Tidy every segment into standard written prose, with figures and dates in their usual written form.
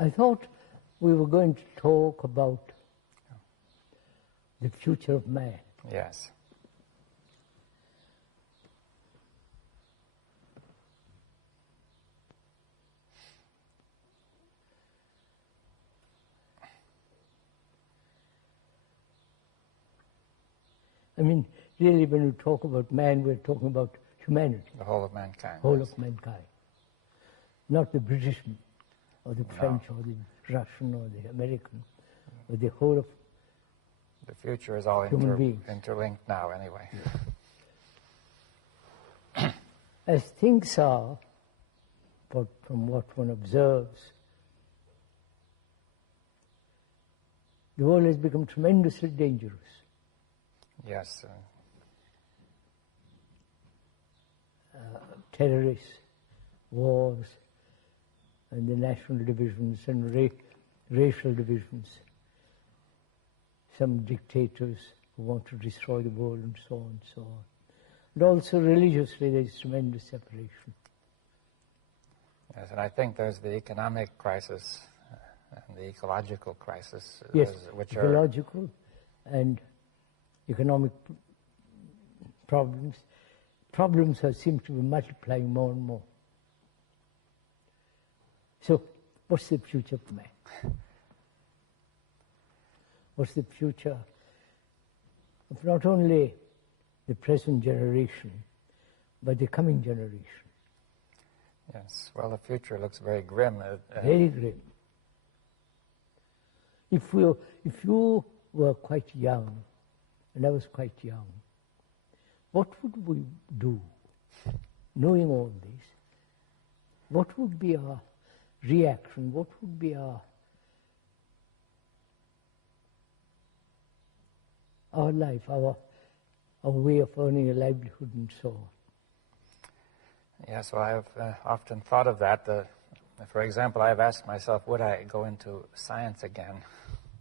I thought we were going to talk about the future of man. Yes. I mean, really, when we talk about man, we're talking about humanity. The whole of mankind. Whole yes. of mankind. Not the British, or the French, No. or the Russian, or the American, but the whole of The future is all human beings. interlinked now, anyway. As things are, but from what one observes, the world has become tremendously dangerous. Yes. Terrorists, wars, and the national divisions and racial divisions. Some dictators who want to destroy the world and so on and so on. And also religiously there is tremendous separation. Yes, and I think there's the economic crisis and the ecological crisis, Yes, which ecological and economic problems. Problems seem to be multiplying more and more. So, what's the future of man? What's the future of not only the present generation, but the coming generation? Yes, well, the future looks very grim. Very grim. If you were quite young, and I was quite young, what would we do, knowing all this? What would be our reaction? What would be our life, our way of earning a livelihood and so on? Yes, well, I've often thought of that. For example, I've asked myself, would I go into science again?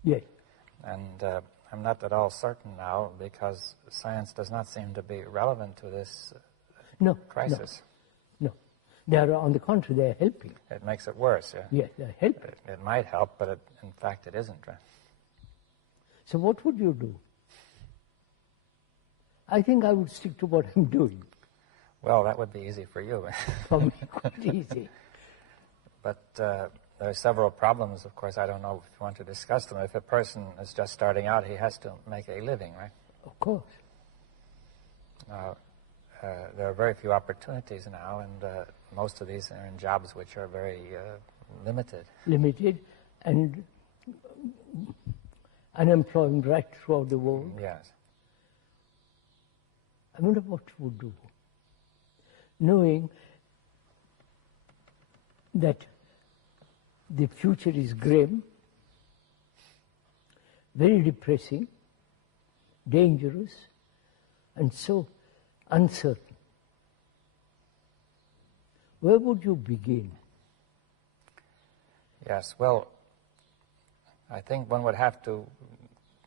Yes. And I'm not at all certain now, because science does not seem to be relevant to this crisis. No. They are, on the contrary, they are helping. It makes it worse, yeah? Yes, they are helping. It might help, but in fact it isn't. Right? So what would you do? I think I would stick to what I'm doing. Well, that would be easy for you. For me, quite easy. But there are several problems, of course. I don't know if you want to discuss them. If a person is just starting out, he has to make a living, right? Of course. Now, there are very few opportunities now, and most of these are in jobs which are very limited. Limited and unemployment right throughout the world. Yes. I wonder what you would do, knowing that the future is grim, very depressing, dangerous, and so uncertain. Where would you begin? Yes, well, I think one would have to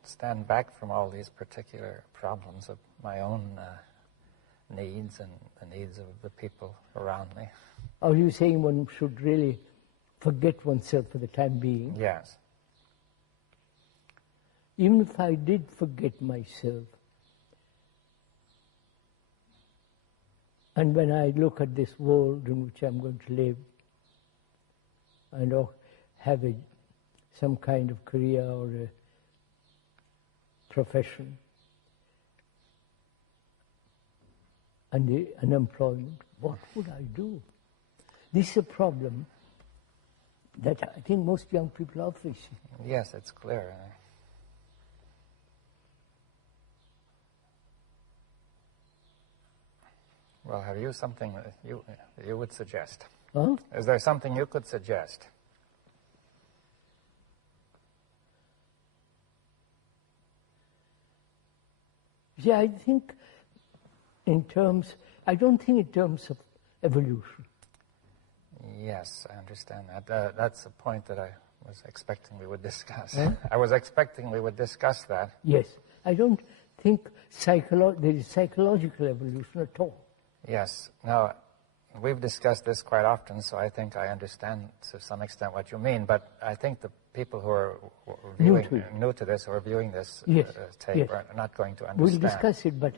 stand back from all these particular problems of my own needs and the needs of the people around me. Are you saying one should really forget oneself for the time being? Yes. Even if I did forget myself, and when I look at this world in which I'm going to live, and have some kind of career or a profession, and the unemployment, what would I do? This is a problem that I think most young people are facing. Yes, it's clear. Well, have you something that you would suggest? Huh? Is there something you could suggest? Yeah, I think I don't think in terms of evolution. Yes, I understand that. That's a point that I was expecting we would discuss. Huh? I was expecting we would discuss that. Yes, I don't think there is psychological evolution at all. Yes. Now, we've discussed this quite often, so I think I understand to some extent what you mean, but I think the people who are new to this or viewing this tape are not going to understand. We'll discuss it, but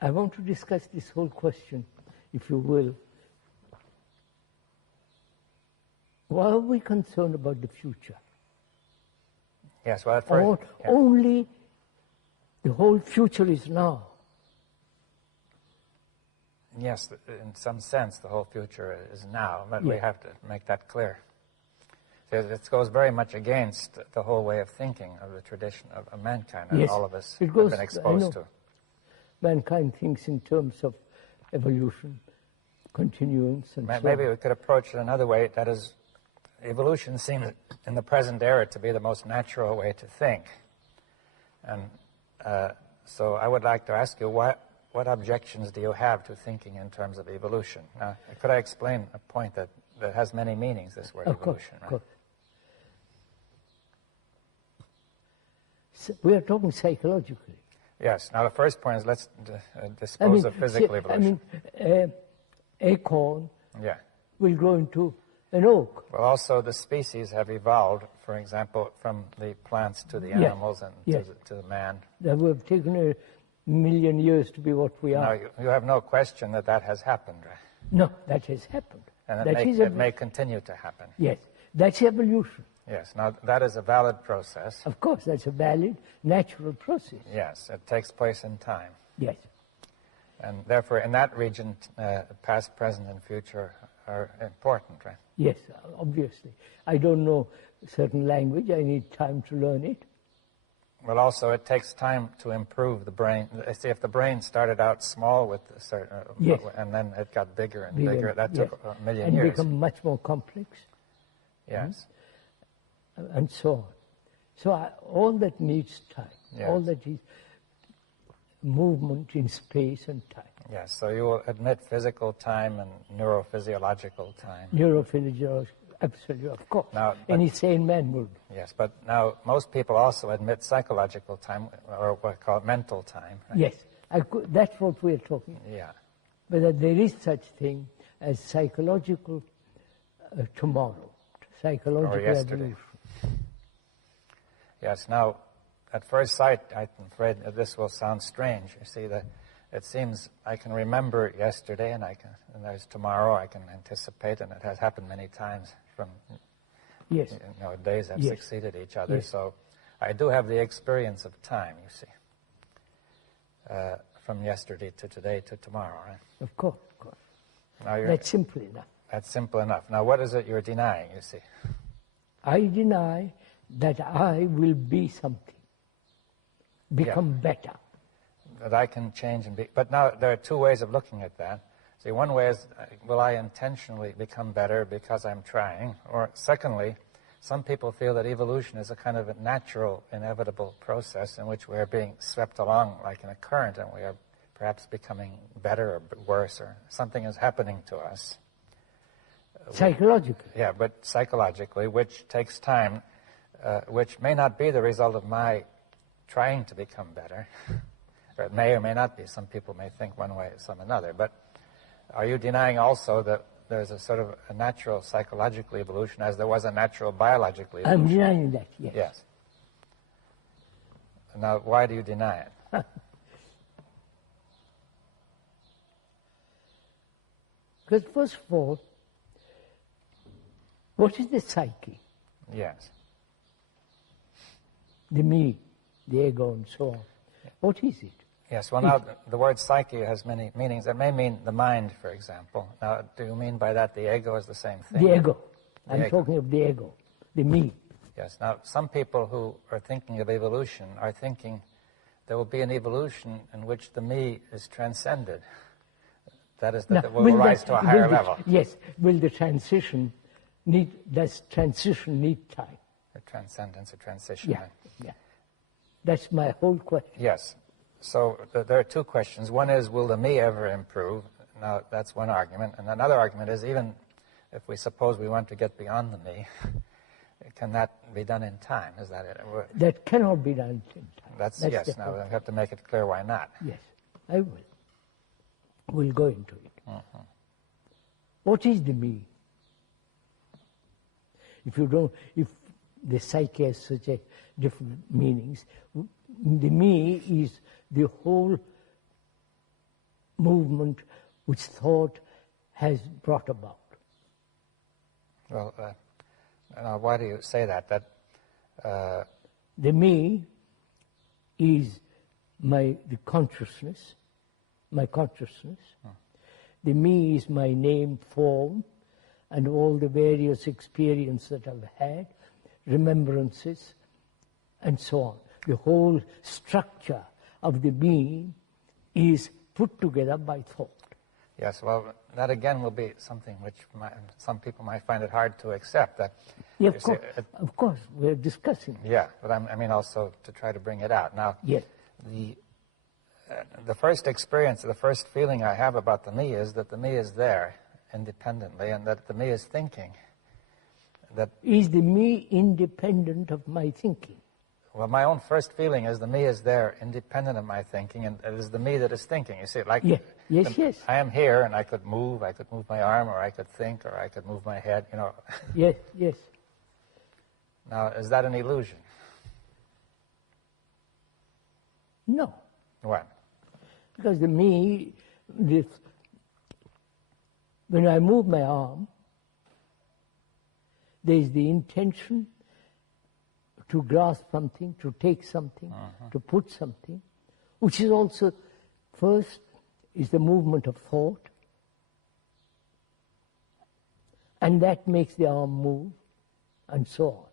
I want to discuss this whole question, if you will. Why are we concerned about the future? Yes, well, at first... Only the whole future is now. Yes, in some sense, the whole future is now, but we have to make that clear. So it goes very much against the whole way of thinking of the tradition of mankind that all of us have been exposed to. Mankind thinks in terms of evolution, continuance, and so on. Maybe we could approach it another way, that is, evolution seems in the present era to be the most natural way to think. And so I would like to ask you, what objections do you have to thinking in terms of evolution? Now, could I explain a point that has many meanings, this word evolution? Of course. So we are talking psychologically. Yes. Now, the first point is let's dispose of physical evolution. Acorn will grow into an oak. Well, also the species have evolved, for example, from the plants to the animals and to the man. That would have taken a million years to be what we are. Now, you have no question that has happened, right? No, that has happened. And it may continue to happen. Yes, that's evolution. Yes, now that is a valid process. Of course, that's a valid, natural process. Yes, it takes place in time. Yes. And therefore, in that region, past, present, and future are important, right? Yes, obviously. I don't know certain language. I need time to learn it. Well, also, it takes time to improve the brain. See, if the brain started out small with a certain, and then it got bigger and bigger, that took a million years. And become much more complex. Yes. And so on. So all that needs time. Yes. All that is movement in space and time. Yes, so you will admit physical time and neurophysiological time. Neurophysiological, absolutely, of course. Now, any sane man would. Yes, but now most people also admit psychological time, or what I call mental time. Right? Yes, that's what we're talking about. Yeah. Whether there is such thing as psychological tomorrow, psychological or yesterday. evolution. Yes, now, at first sight, I'm afraid that this will sound strange. You see, it seems I can remember yesterday, and there's tomorrow I can anticipate, and it has happened many times from days have succeeded each other. Yes. So I do have the experience of time, you see, from yesterday to today to tomorrow, right? Of course, of course. Now that's simple enough. That's simple enough. Now, what is it you're denying, you see? I deny that I will be something, become better. That I can change and be. But now there are two ways of looking at that. See, one way is, will I intentionally become better because I'm trying? Or secondly, some people feel that evolution is a kind of a natural, inevitable process in which we are being swept along like in a current, and we are perhaps becoming better or worse, or something is happening to us. Psychologically. Yeah, but psychologically, which takes time, which may not be the result of my trying to become better. Or it may or may not be. Some people may think one way, some another. But are you denying also that there's a sort of a natural psychological evolution as there was a natural biological evolution? I'm denying that, yes. Yes. Now, why do you deny it? Because first of all, what is the psyche? Yes. The me, the ego, and so on. What is it? Yes, well, now, the word psyche has many meanings. It may mean the mind, for example. Now, do you mean by that the ego is the same thing? The ego. I'm talking of the ego, the me. Yes. Now, some people who are thinking of evolution are thinking there will be an evolution in which the me is transcended. That is, that it will rise to a higher level. Yes. Will the transition does transition need time? A transcendence, a transition. Yeah. That's my whole question. Yes. So there are two questions. One is, will the me ever improve? Now, that's one argument. And another argument is, even if we suppose we want to get beyond the me, can that be done in time? Is that it? That cannot be done in time. That's yes. Now, we have to make it clear why not. Yes, I will. We'll go into it. What is the me? If the psyche has such a different meanings, the me is the whole movement which thought has brought about. Well, now why do you say that? The me is the consciousness, my consciousness. The me is my name, form, and all the various experiences that I've had, remembrances, and so on. The whole structure of the me is put together by thought. Yes, well, that again will be something which some people might find it hard to accept. That Yeah, of course, we're discussing. Yeah, but I mean also to try to bring it out. Now, Yes. The first experience, the first feeling I have about the me is that the me is there independently and that the me is thinking. Is the me independent of my thinking? Well, my own first feeling is the me is there independent of my thinking, and it is the me that is thinking. You see, like Yes. I am here and I could move my arm, or I could think, or I could move my head, you know. Yes. Now, is that an illusion? No. What? Because the me, when I move my arm, there is the intention to grasp something, to take something, to put something, which is also, first, is the movement of thought, and that makes the arm move, and so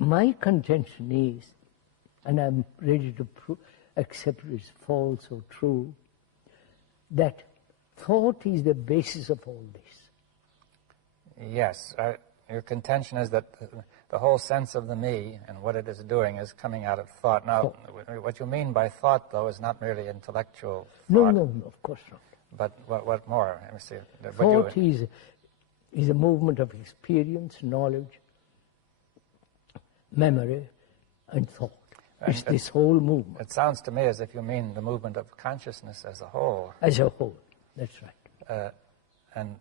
on. My contention is, and I'm ready to accept it as false or true, that thought is the basis of all this. Yes. Your contention is that the whole sense of the me and what it is doing is coming out of thought. Now, what you mean by thought, though, is not merely intellectual thought. No, of course not. But what more? Let me see. Thought is a movement of experience, knowledge, memory, and thought. It's this whole movement. It sounds to me as if you mean the movement of consciousness as a whole. As a whole, that's right. And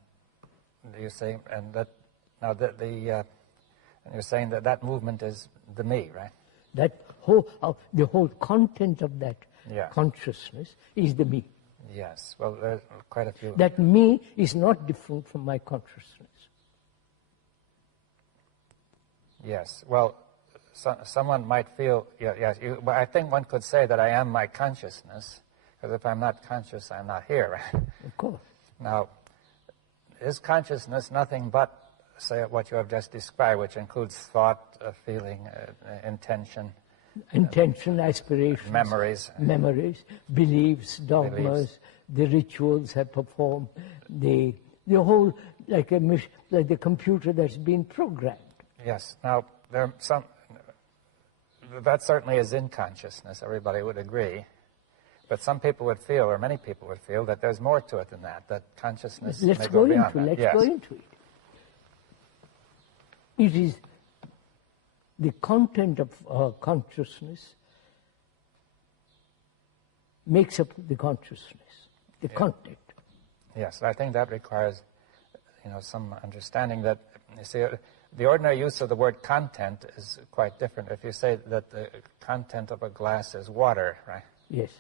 you say, and that now and you're saying that movement is the me, right? That the whole content of that consciousness is the me. Yes. Well, there's quite a few. That me is not different from my consciousness. Yes. Well, someone might feel, but I think one could say that I am my consciousness, because if I'm not conscious, I'm not here, right? Of course. Now, is consciousness nothing but, say, what you have just described, which includes thought, feeling, intention, aspirations, memories, beliefs, dogmas, the rituals I perform, the whole, like the computer that's been programmed. Yes. Now, that certainly is in consciousness, everybody would agree. But some people would feel, or many people would feel, that there's more to it than that consciousness may go beyond that. Let's go into it. It is the content of consciousness makes up the consciousness, the content. Yes, I think that requires, some understanding that, you see, the ordinary use of the word content is quite different. If you say that the content of a glass is water, right? Yes.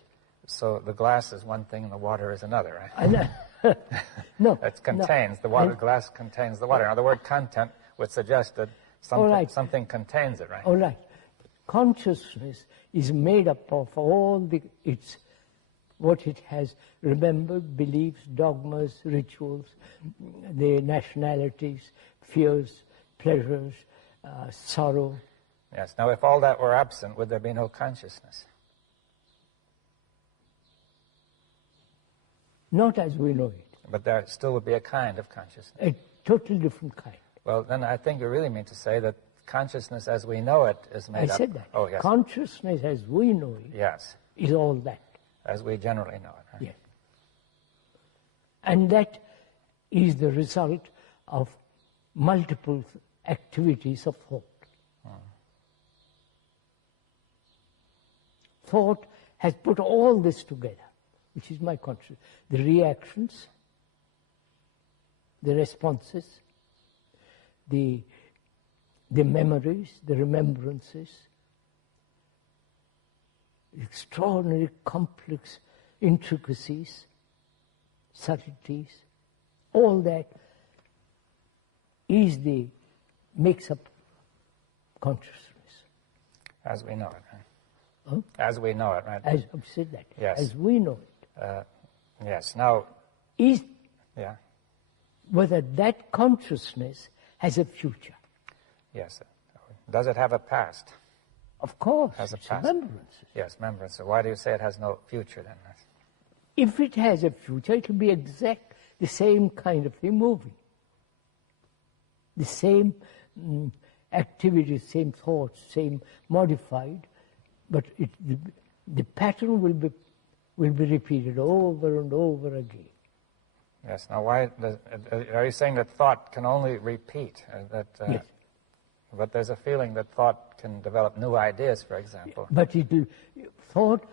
So the glass is one thing and the water is another, right? No. It contains, the water glass contains the water. Now the word content would suggest that something contains it, right? All right. Consciousness is made up of all what it has remembered, beliefs, dogmas, rituals, the nationalities, fears, pleasures, sorrow. Yes. Now, if all that were absent, would there be no consciousness? Not as we know it. But there still would be a kind of consciousness. A totally different kind. Well, then I think you really mean to say that consciousness as we know it is made up. I said that. Oh, yes. Consciousness as we know it is all that. As we generally know it, right? Yes. And that is the result of multiple activities of thought. Thought has put all this together. which is my consciousness, the reactions, the responses, the memories, the remembrances, extraordinary complex intricacies, subtleties, all that makes up consciousness. As we know it, right? Huh? As we know it, right? As I've said that. Yes. As we know it. Yes. Now, yeah. Whether that consciousness has a future. Yes. Does it have a past? Of course. Has a it's past. Remembrances. Yes, remembrance. So why do you say it has no future then? If it has a future, it will be exact the same kind of thing moving. The same activities, same thoughts, same modified, but the pattern will be repeated over and over again. Yes. Now, are you saying that thought can only repeat? Yes. But there's a feeling that thought can develop new ideas, for example. But thought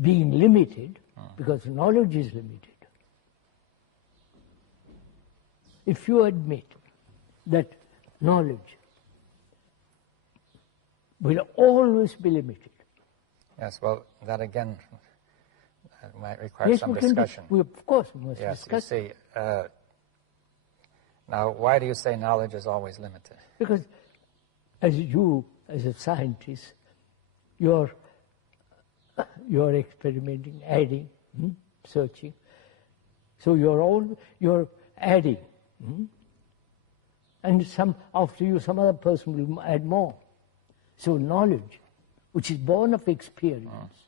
being limited, because knowledge is limited. If you admit that knowledge will always be limited. Yes, well, that again might require some discussion. We of course must Yes, discuss. you see. Now, why do you say knowledge is always limited? Because as a scientist, you're experimenting, adding, searching. So you're adding. And after you, some other person will add more. So knowledge, which is born of experience,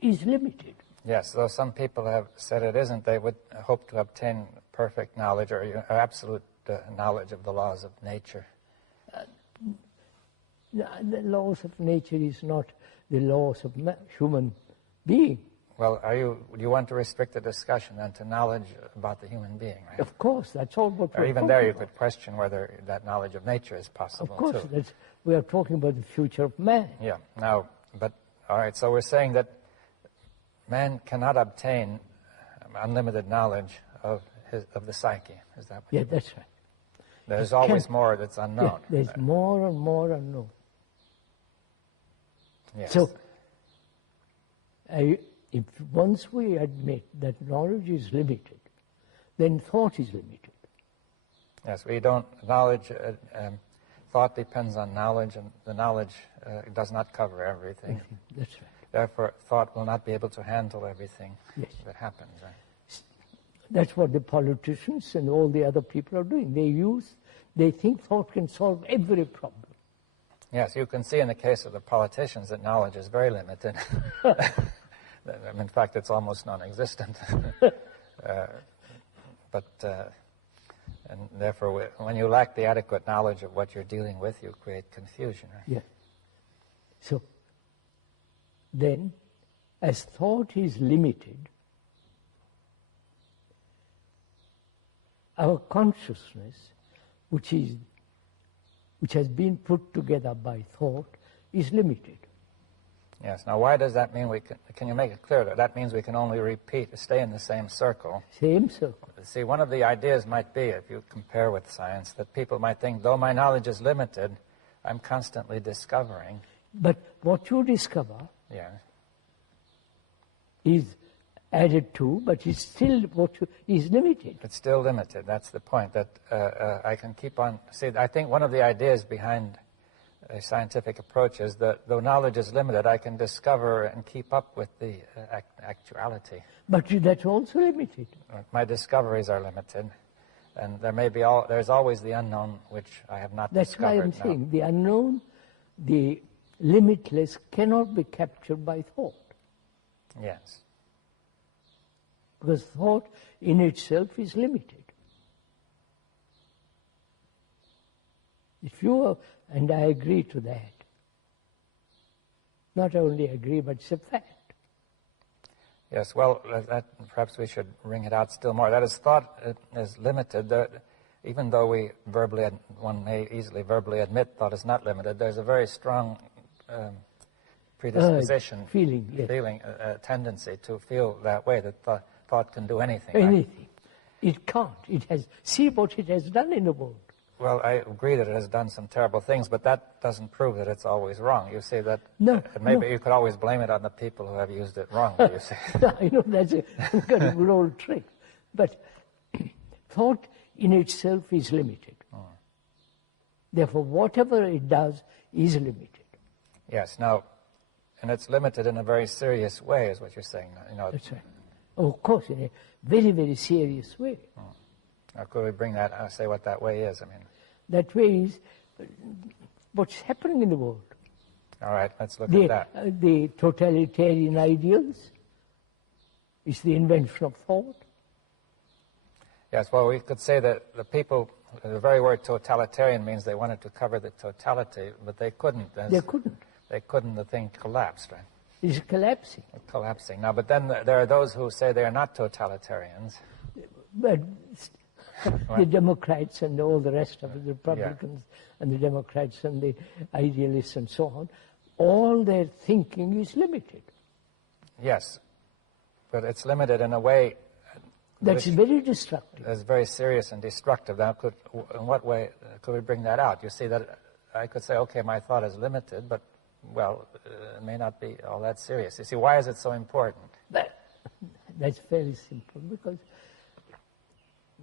is limited. Yes, though some people have said it isn't, they would hope to obtain perfect knowledge or absolute knowledge of the laws of nature. The laws of nature is not the laws of human being. Well, do you want to restrict the discussion then to knowledge about the human being, right? Of course, that's all what we're even there you could question whether that knowledge of nature is possible, Of course, too. we are talking about the future of man. Yeah, now, all right, so we're saying that man cannot obtain unlimited knowledge of the psyche. Is that what Yeah, that's right. There's always more that's unknown. Yeah, there's more and more unknown. Yes. So, if once we admit that knowledge is limited, then thought is limited. Yes, thought depends on knowledge, and the knowledge does not cover everything. That's right. Therefore, thought will not be able to handle everything that happens, right? That's what the politicians and all the other people are doing. They think thought can solve every problem. Yes, you can see in the case of the politicians that knowledge is very limited. In fact, it's almost non-existent. And therefore, when you lack the adequate knowledge of what you're dealing with, you create confusion. Right? Yeah. So, then, as thought is limited, our consciousness, which has been put together by thought, is limited. Yes. Now, why does that mean can you make it clear that means we can only stay in the same circle? Same circle. See, one of the ideas might be, if you compare with science, that people might think, though my knowledge is limited, I'm constantly discovering. But what you discover is added to, but it's still is limited. It's still limited. That's the point, that I can keep on. See, I think one of the ideas behind a scientific approach is that though knowledge is limited, I can discover and keep up with the actuality. But that's also limited. My discoveries are limited, and there's always the unknown which I have not discovered. That's why I'm saying the unknown, the limitless cannot be captured by thought. Yes. Because thought in itself is limited. And I agree to that. Not only agree, but it's a fact. Yes, well, perhaps we should bring it out still more. That is, thought is limited. Even though one may easily verbally admit thought is not limited, there's a very strong predisposition, feeling, yes. a tendency to feel that way, that thought can do anything. Anything. Right? It can't. It has. See what it has done in the world. Well, I agree that it has done some terrible things, but that doesn't prove that it's always wrong. You say that maybe you could always blame it on the people who have used it wrongly, you see. I know that's a kind of good old trick. But thought in itself is limited. Therefore, whatever it does is limited. Yes, now, and it's limited in a very serious way, is what you're saying. That's right. Oh, of course, in a very, very serious way. Now, could we bring that, say what that way is? I mean, that way is what's happening in the world. All right, let's look at that. The totalitarian ideals is the invention of thought. Yes, well, we could say that the people, the very word totalitarian means they wanted to cover the totality, but they couldn't. They couldn't. They couldn't, the thing collapsed, right? It's collapsing. It's collapsing. Now, but then there are those who say they are not totalitarians. But the Democrats and all the rest of the Republicans and the Democrats and the idealists and so on, all their thinking is limited. Yes, but it's limited in a way that's very destructive. It's very serious and destructive. Now, in what way could we bring that out? You see that I could say, okay, my thought is limited, but, well, it may not be all that serious. You see, why is it so important? That's very simple, because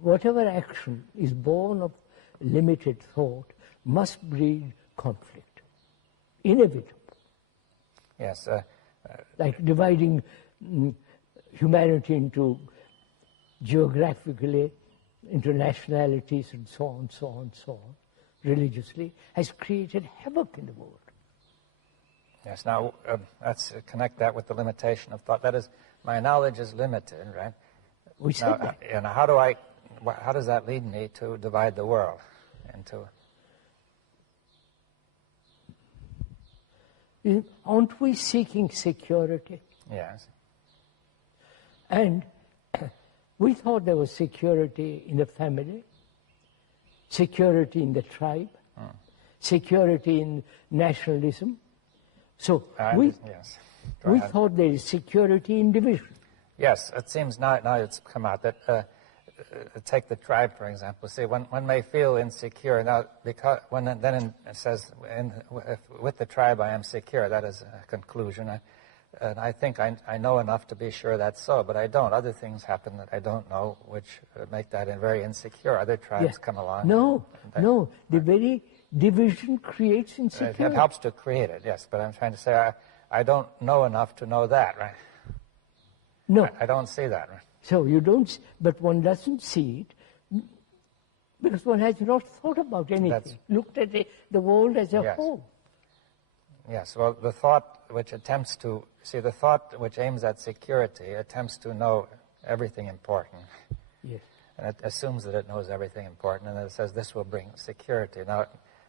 whatever action is born of limited thought must breed conflict. Inevitable. Yes. Like dividing humanity into geographically, into nationalities and so on, so on, so on, religiously, has created havoc in the world. Yes, now let's connect that with the limitation of thought. That is, my knowledge is limited, right? We said that. And how does that lead me to divide the world into? Aren't we seeking security? Yes. And we thought there was security in the family, security in the tribe, security in nationalism. So we thought there is security in division. Yes, it seems now it's come out that, take the tribe, for example. See, one may feel insecure. Now, because it says, with the tribe I am secure, that is a conclusion. And I think I know enough to be sure that's so, but I don't. Other things happen that I don't know, which make that very insecure. Other tribes come along. No. The very division creates insecurity. It helps to create it, yes. But I'm trying to say I don't know enough to know that, right? No. I don't see that, right? So you don't, but one doesn't see it because one has not thought about anything, looked at the world as a whole. Yes, well, the thought which attempts to, the thought which aims at security attempts to know everything important. Yes. And it assumes that it knows everything important, and it says this will bring security. Now,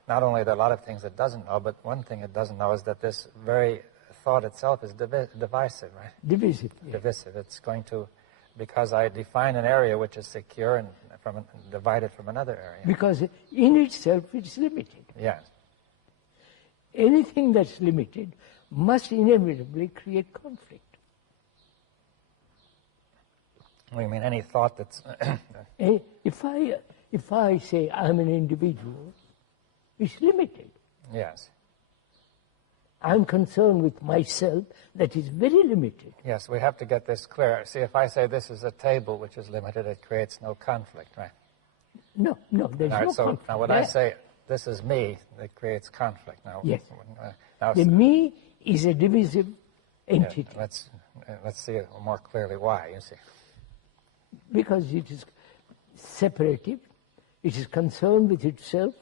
not only are there a lot of things it doesn't know, but one thing it doesn't know is that this very thought itself is divisive, right? Divisive. Yes. Divisive. It's going to, because I define an area which is secure and divide it from another area. Because in itself it's limited. Yes. Anything that's limited must inevitably create conflict. What do you mean, any thought that's... If I say I'm an individual, it's limited. Yes. I'm concerned with myself, that is very limited. Yes, we have to get this clear. See, if I say this is a table which is limited, it creates no conflict, right? No, there's no conflict. Now, when I say this is me, it creates conflict. Now, yes. The me is a divisive entity. Yeah, let's see more clearly why, you see. Because it is separative, it is concerned with itself.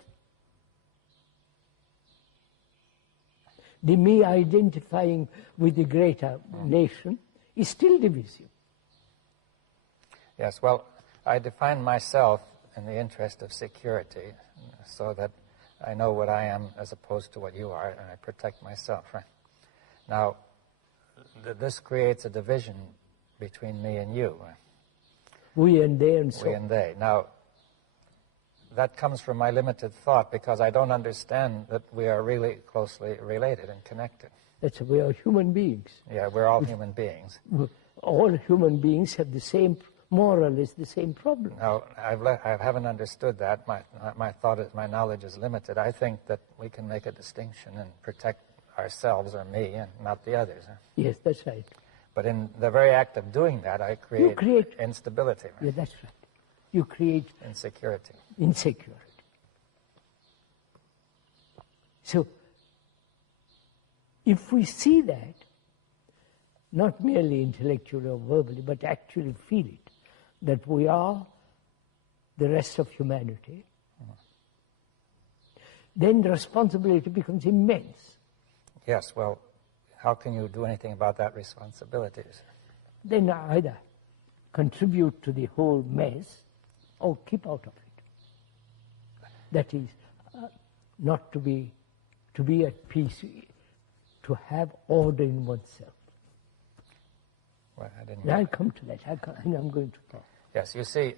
The me identifying with the greater nation is still divisive. Yes, well, I define myself in the interest of security so that I know what I am as opposed to what you are, and I protect myself, right? Now, this creates a division between me and you. Right? We and they and so on. We and they. Now, that comes from my limited thought because I don't understand that we are really closely related and connected. That's we are human beings. Yeah, we're all human beings. All human beings have the same, more or less the same problem. Now, I haven't understood that. My thought is, my knowledge is limited. I think that we can make a distinction and protect ourselves or me and not the others. Huh? Yes, that's right. But in the very act of doing that, I create instability. Right? Yeah, that's right. You create insecurity. So, if we see that, not merely intellectually or verbally, but actually feel it, that we are the rest of humanity, then the responsibility becomes immense. Yes, well, how can you do anything about that responsibility? Then either contribute to the whole mess or keep out of it. That is, not to be at peace, to have order in oneself. Well, I didn't. I'll come to that. I'm going to talk. Yes, you see,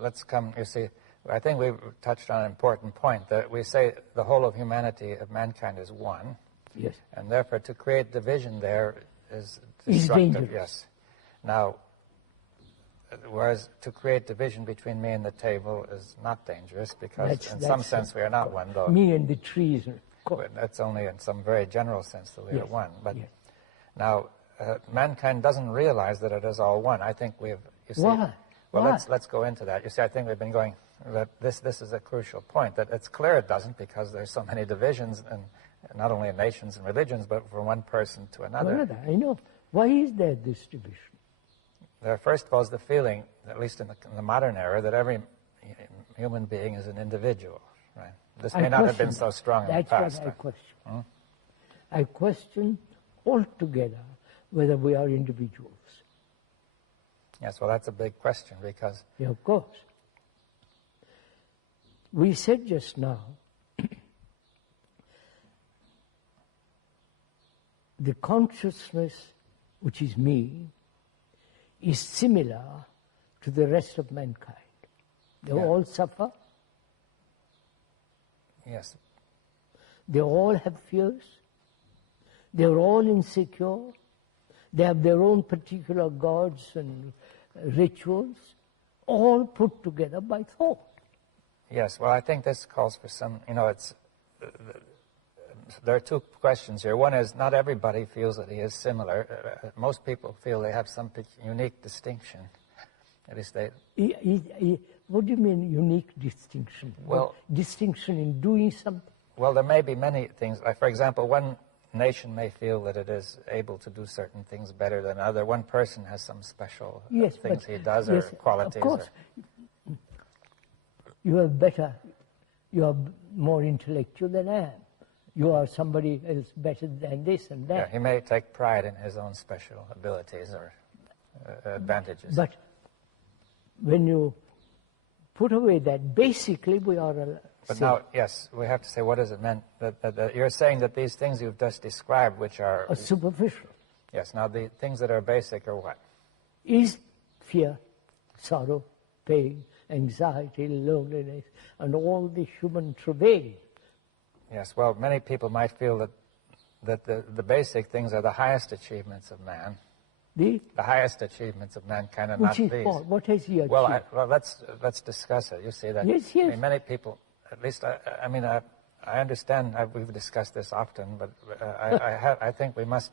let's come, you see, I think we've touched on an important point, that we say the whole of humanity, of mankind, is one. Yes. And therefore, to create division there is destructive. Dangerous. Yes. Now, whereas to create division between me and the table is not dangerous, because in some sense we are not one, though. Me and the trees. That's only in some very general sense that we are one. But yes. Now, mankind doesn't realize that it is all one. I think we've, you see. Why? Well, Why? let's go into that. You see, I think we've been going, that this is a crucial point, that it's clear it doesn't, because there's so many divisions, and not only in nations and religions, but from one person to another. I know. Why is there this division? There, first of all, is the feeling, at least in the modern era, that every human being is an individual. Right? This may not have been so strong in the past. That's what I question. I question altogether whether we are individuals. Yes, well, that's a big question, because... Yeah, of course. We said just now, the consciousness, which is me, is similar to the rest of mankind. They all suffer. Yes. They all have fears. They're all insecure. They have their own particular gods and rituals, all put together by thought. Yes, well, I think this calls for some, there are two questions here. One is, not everybody feels that he is similar. Most people feel they have some unique distinction. At least they... What do you mean, unique distinction? Well, distinction in doing something? Well, there may be many things. Like, for example, one nation may feel that it is able to do certain things better than another. One person has some special things he does, or qualities. Of course. You are more intellectual than I am. You are somebody else better than this and that. Yeah, he may take pride in his own special abilities or advantages. But when you put away that, basically we are But now, yes, we have to say, what does it mean? That you're saying that these things you've just described, which are... superficial. Yes, now the things that are basic are what? Is fear, sorrow, pain, anxiety, loneliness, and all the human travail. Yes, well, many people might feel that the basic things are the highest achievements of man. The highest achievements of mankind, and not these. What has he achieved? Well, let's discuss it. You see that? Yes. I mean, many people, at least, I understand. We've discussed this often, but I think we must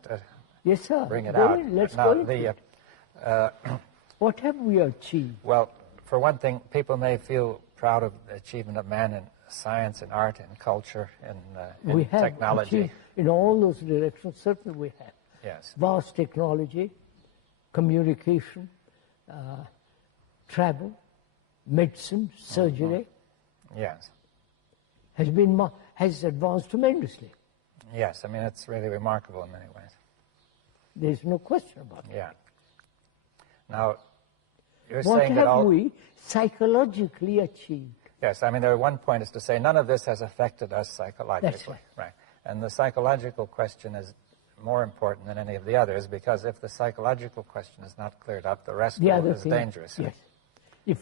yes, sir. bring it out. Let's go into it. What have we achieved? Well, for one thing, people may feel proud of the achievement of man in science and art and culture and technology. Achieved in all those directions, certainly we have. Yes. Vast technology, communication, travel, medicine, surgery. Yes. Has advanced tremendously. Yes, I mean, it's really remarkable in many ways. There's no question about it. Yeah. Now, you're what saying that all... have we psychologically achieved? Yes, I mean, one point is to say none of this has affected us psychologically. That's right. Right. And the psychological question is more important than any of the others, because if the psychological question is not cleared up, the rest is dangerous. Yes.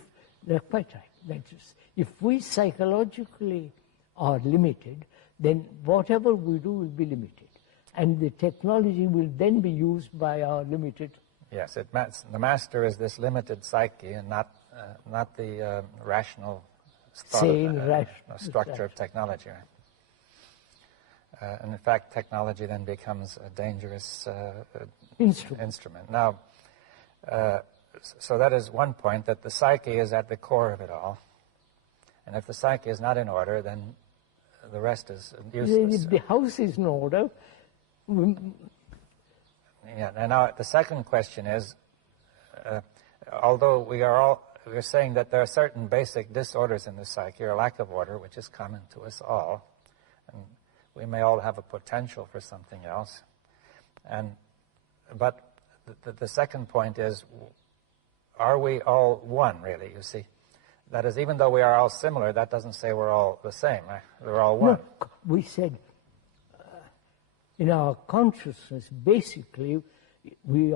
They're quite right. Dangerous. If we psychologically are limited, then whatever we do will be limited. And the technology will then be used by our limited... Yes, the master is this limited psyche and not the rational structure of technology. And in fact, technology then becomes a dangerous instrument. Now, so that is one point, that the psyche is at the core of it all. And if the psyche is not in order, then the rest is useless. If the house is in order... Yeah, and now the second question is, although we're saying that there are certain basic disorders in the psyche, or lack of order, which is common to us all, and we may all have a potential for something else. But the second point is, are we all one, really, you see? That is, even though we are all similar, that doesn't say we're all the same. Right? We're all one. No, we said in our consciousness, basically, we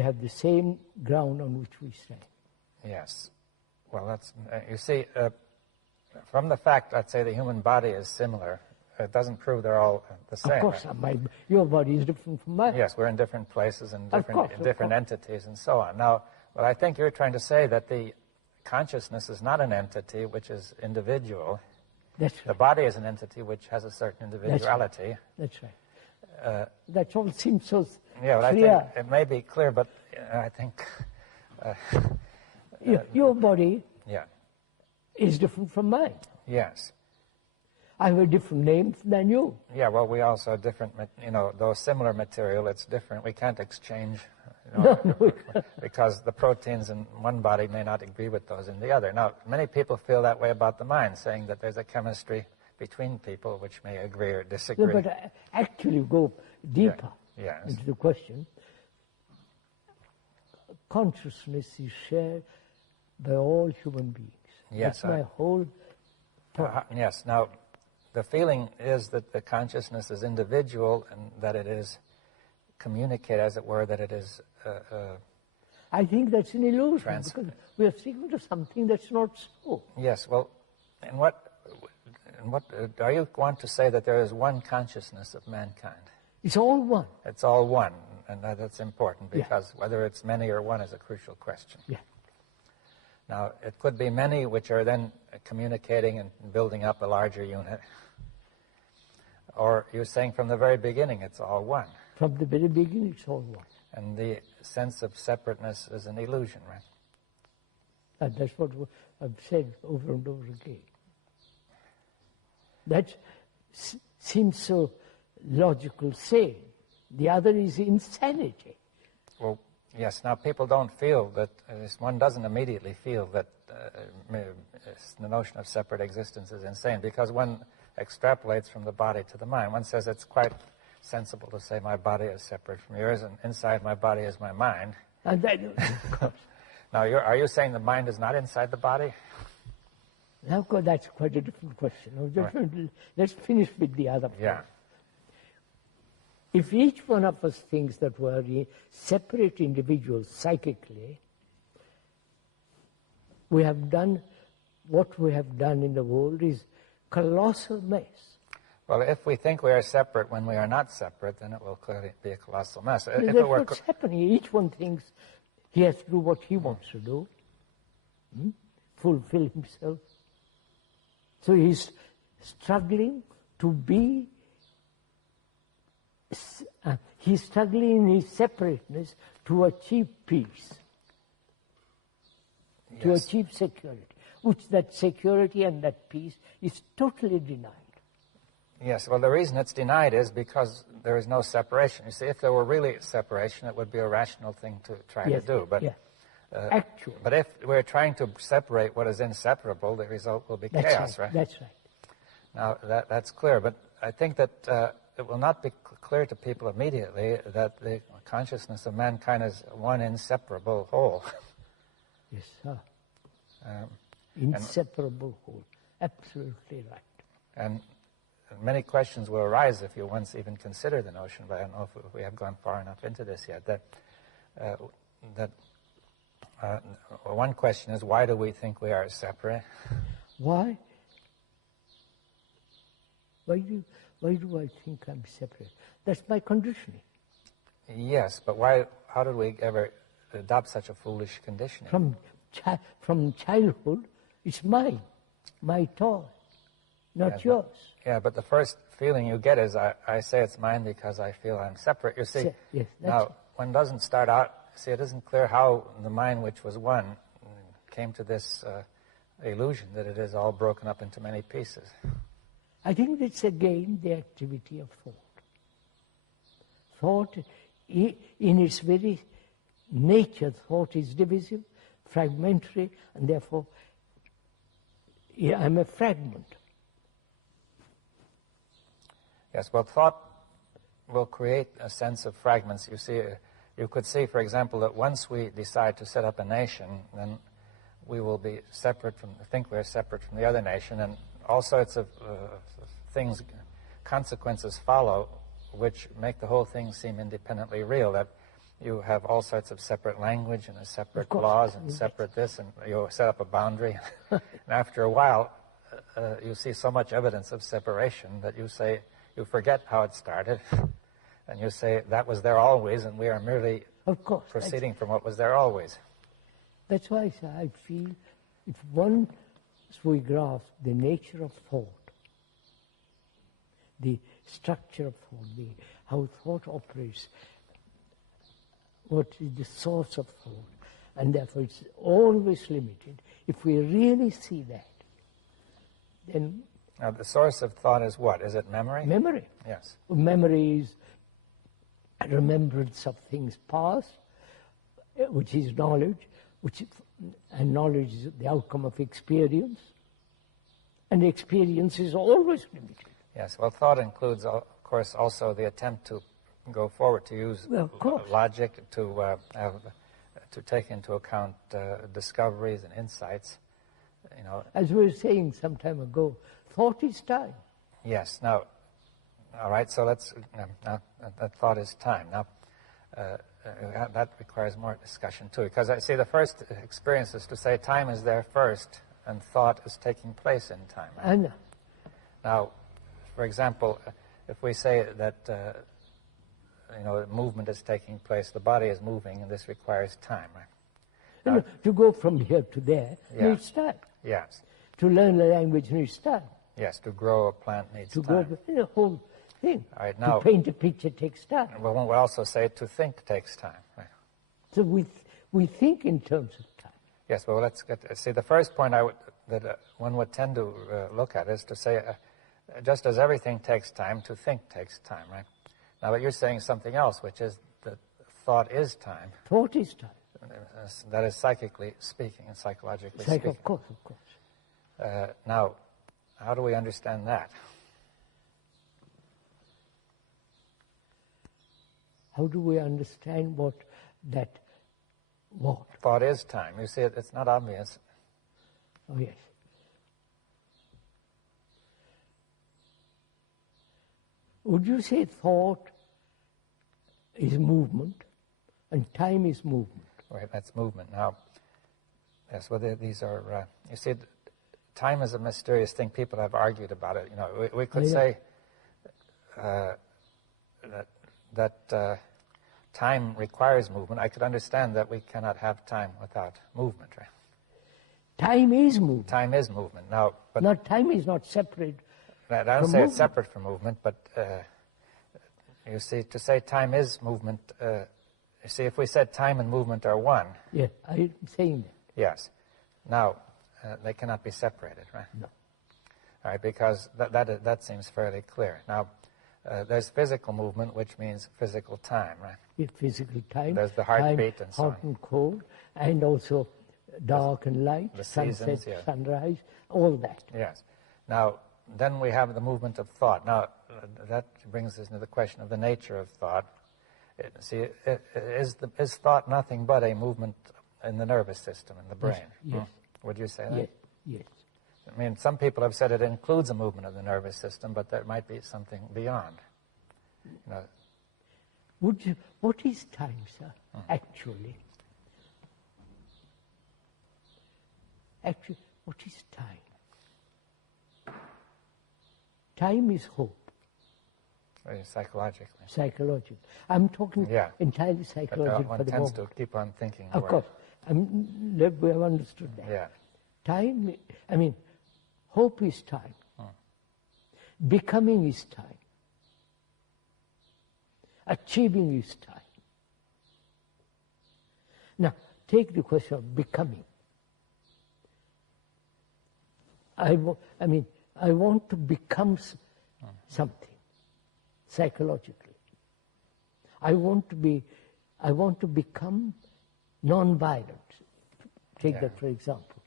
have the same ground on which we stand. Yes. Well, that's, you see, from the fact, I'd say the human body is similar, it doesn't prove they're all the same. Of course, right? Your body is different from mine. Yes, we're in different places and different of entities and so on. Now, well, I think you're trying to say that the consciousness is not an entity which is individual. That's right. The body is an entity which has a certain individuality. That's right. That all seems so yeah, but clear. I think it may be clear, but I think... your body yeah. is different from mine. Yes. I have a different name than you. Yeah, well, we also have different, though similar material, it's different. We can't exchange, because the proteins in one body may not agree with those in the other. Now, many people feel that way about the mind, saying that there's a chemistry between people which may agree or disagree. No, but actually go deeper into the question. Consciousness is shared by all human beings. Yes. That's my whole point. Yes. Now, the feeling is that the consciousness is individual and that it is communicated, as it were, that it is... I think that's an illusion, because we are speaking to something that's not so. Yes, well, and what are you going to say that there is one consciousness of mankind? It's all one. It's all one, and that's important, because whether it's many or one is a crucial question. Yeah. Now, it could be many which are then communicating and building up a larger unit. Or you're saying from the very beginning it's all one. From the very beginning it's all one. And the sense of separateness is an illusion, right? And that's what I've said over and over again. That seems so logical saying. The other is insanity. Well, yes, now people don't feel that, one doesn't immediately feel that the notion of separate existence is insane, because one extrapolates from the body to the mind. One says it's quite sensible to say my body is separate from yours, and inside my body is my mind. And that, now, are you saying the mind is not inside the body? Now, that's quite a different question. Let's finish with the other point. Yeah. If each one of us thinks that we're separate individuals psychically, we have done what we have done in the world is colossal mess. Well, if we think we are separate when we are not separate, then it will clearly be a colossal mess. That's what's happening. Each one thinks he has to do what he wants to do, fulfill himself. So he's struggling to be, he's struggling in his separateness to achieve peace, to achieve security, which that security and that peace is totally denied. Yes, well, the reason it's denied is because there is no separation. You see, if there were really separation, it would be a rational thing to try to do. But, actually. But if we're trying to separate what is inseparable, the result will be chaos, right? That's right. Now, that's clear. But I think that it will not be clear to people immediately that the consciousness of mankind is one inseparable whole. Yes, sir. Inseparable whole. Absolutely right. And many questions will arise if you once even consider the notion, but I don't know if we have gone far enough into this yet, that one question is, why do we think we are separate? Why? why do I think I'm separate? That's my conditioning. Yes, but how did we ever adopt such a foolish conditioning? From childhood, it's mine, my toy, not yours. Yeah, but the first feeling you get is, I say it's mine because I feel I'm separate. You see, yes, now, one doesn't start out, see, it isn't clear how the mind which was one came to this illusion that it is all broken up into many pieces. I think it's again the activity of thought. Thought, in its very nature, thought is divisive, fragmentary, and therefore I'm a fragment. Yes, well, thought will create a sense of fragments. You see, you could see, for example, that once we decide to set up a nation, then we will be separate from, think we're separate from the other nation, and all sorts of things, consequences follow, which make the whole thing seem independently real, that you have all sorts of separate language and separate laws and separate this, and you set up a boundary. And after a while, you see so much evidence of separation that you say, you forget how it started, and you say, that was there always, and we are merely proceeding from what was there always. That's why I feel if once we grasp the nature of thought, the structure of thought, how thought operates, what is the source of thought, and therefore it's always limited. If we really see that, then... Now, the source of thought is what? Is it memory? Memory. Yes. Memory is a remembrance of things past, which is knowledge, and knowledge is the outcome of experience, and experience is always limited. Yes, well, thought includes, of course, also the attempt to go forward, to use logic, to take into account discoveries and insights. You know. As we were saying some time ago, thought is time. Yes. Now, all right. So let's. Now, that thought is time. Now, that requires more discussion too, because I see the first experience is to say time is there first, and thought is taking place in time. Right? I know. Now, for example, if we say that movement is taking place, the body is moving, and this requires time, right? Now, to go from here to there needs time. Yes. To learn a language needs time. Yes, to grow a plant needs time. To go the whole thing. All right, now, to paint a picture takes time. Well, we also say to think takes time. Right? So we think in terms of time. Yes, well, let's see, the first point that one would tend to look at is to say, just as everything takes time, to think takes time, right? Now, but you're saying something else, which is that thought is time. Thought is time. That is psychically speaking and psychologically speaking. Of course. Now, how do we understand that? How do we understand what? Thought is time. You see, it's not obvious. Oh, yes. Would you say thought is movement and time is movement? Right, that's movement. Now, yes, well, these are, you see, time is a mysterious thing. People have argued about it. You know, we could say that time requires movement. I could understand that we cannot have time without movement, right? Time is movement. Time is movement. Now, but time is not separate. I don't say it's separate from movement, but you see, to say time is movement. You see, if we said time and movement are one. Yeah, I'm saying that. Yes. Now, they cannot be separated, right? No. All right, because that seems fairly clear. Now, there's physical movement, which means physical time, right? Yeah, physical time. There's the heartbeat time, and so on. Hot and cold, and also dark and light, the sunset, seasons, sunrise, all that. Yes. Now, then we have the movement of thought. Now, that brings us into the question of the nature of thought. Is thought nothing but a movement in the nervous system, in the brain? Yes. Would you say that? Yes. I mean, some people have said it includes a movement of the nervous system, but there might be something beyond. You know. What is time, sir, actually? Actually, what is time? time is hope. Psychologically. Psychological. I'm talking entirely But psychological one for the tends moment. to keep on thinking. Of course. We have understood that. Yeah. Time, hope is time. Becoming is time. Achieving is time. Now, take the question of becoming. I want to become something psychologically. I want to become non-violent. Take that for example.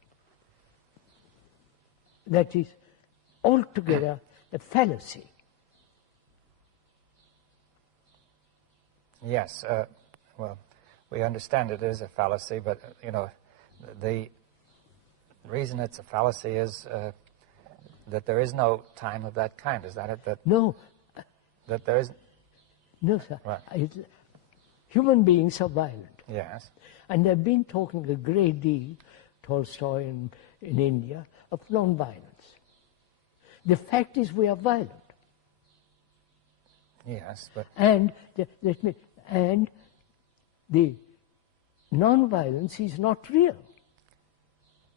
That is altogether a fallacy. Yes. Well, we understand it is a fallacy, but the reason it's a fallacy is that there is no time of that kind. Is that it? No. That there is. No, sir. Right. Human beings are violent. Yes. And they've been talking a great deal, Tolstoy in India, of non-violence. The fact is we are violent. Yes, but... And the non-violence is not real.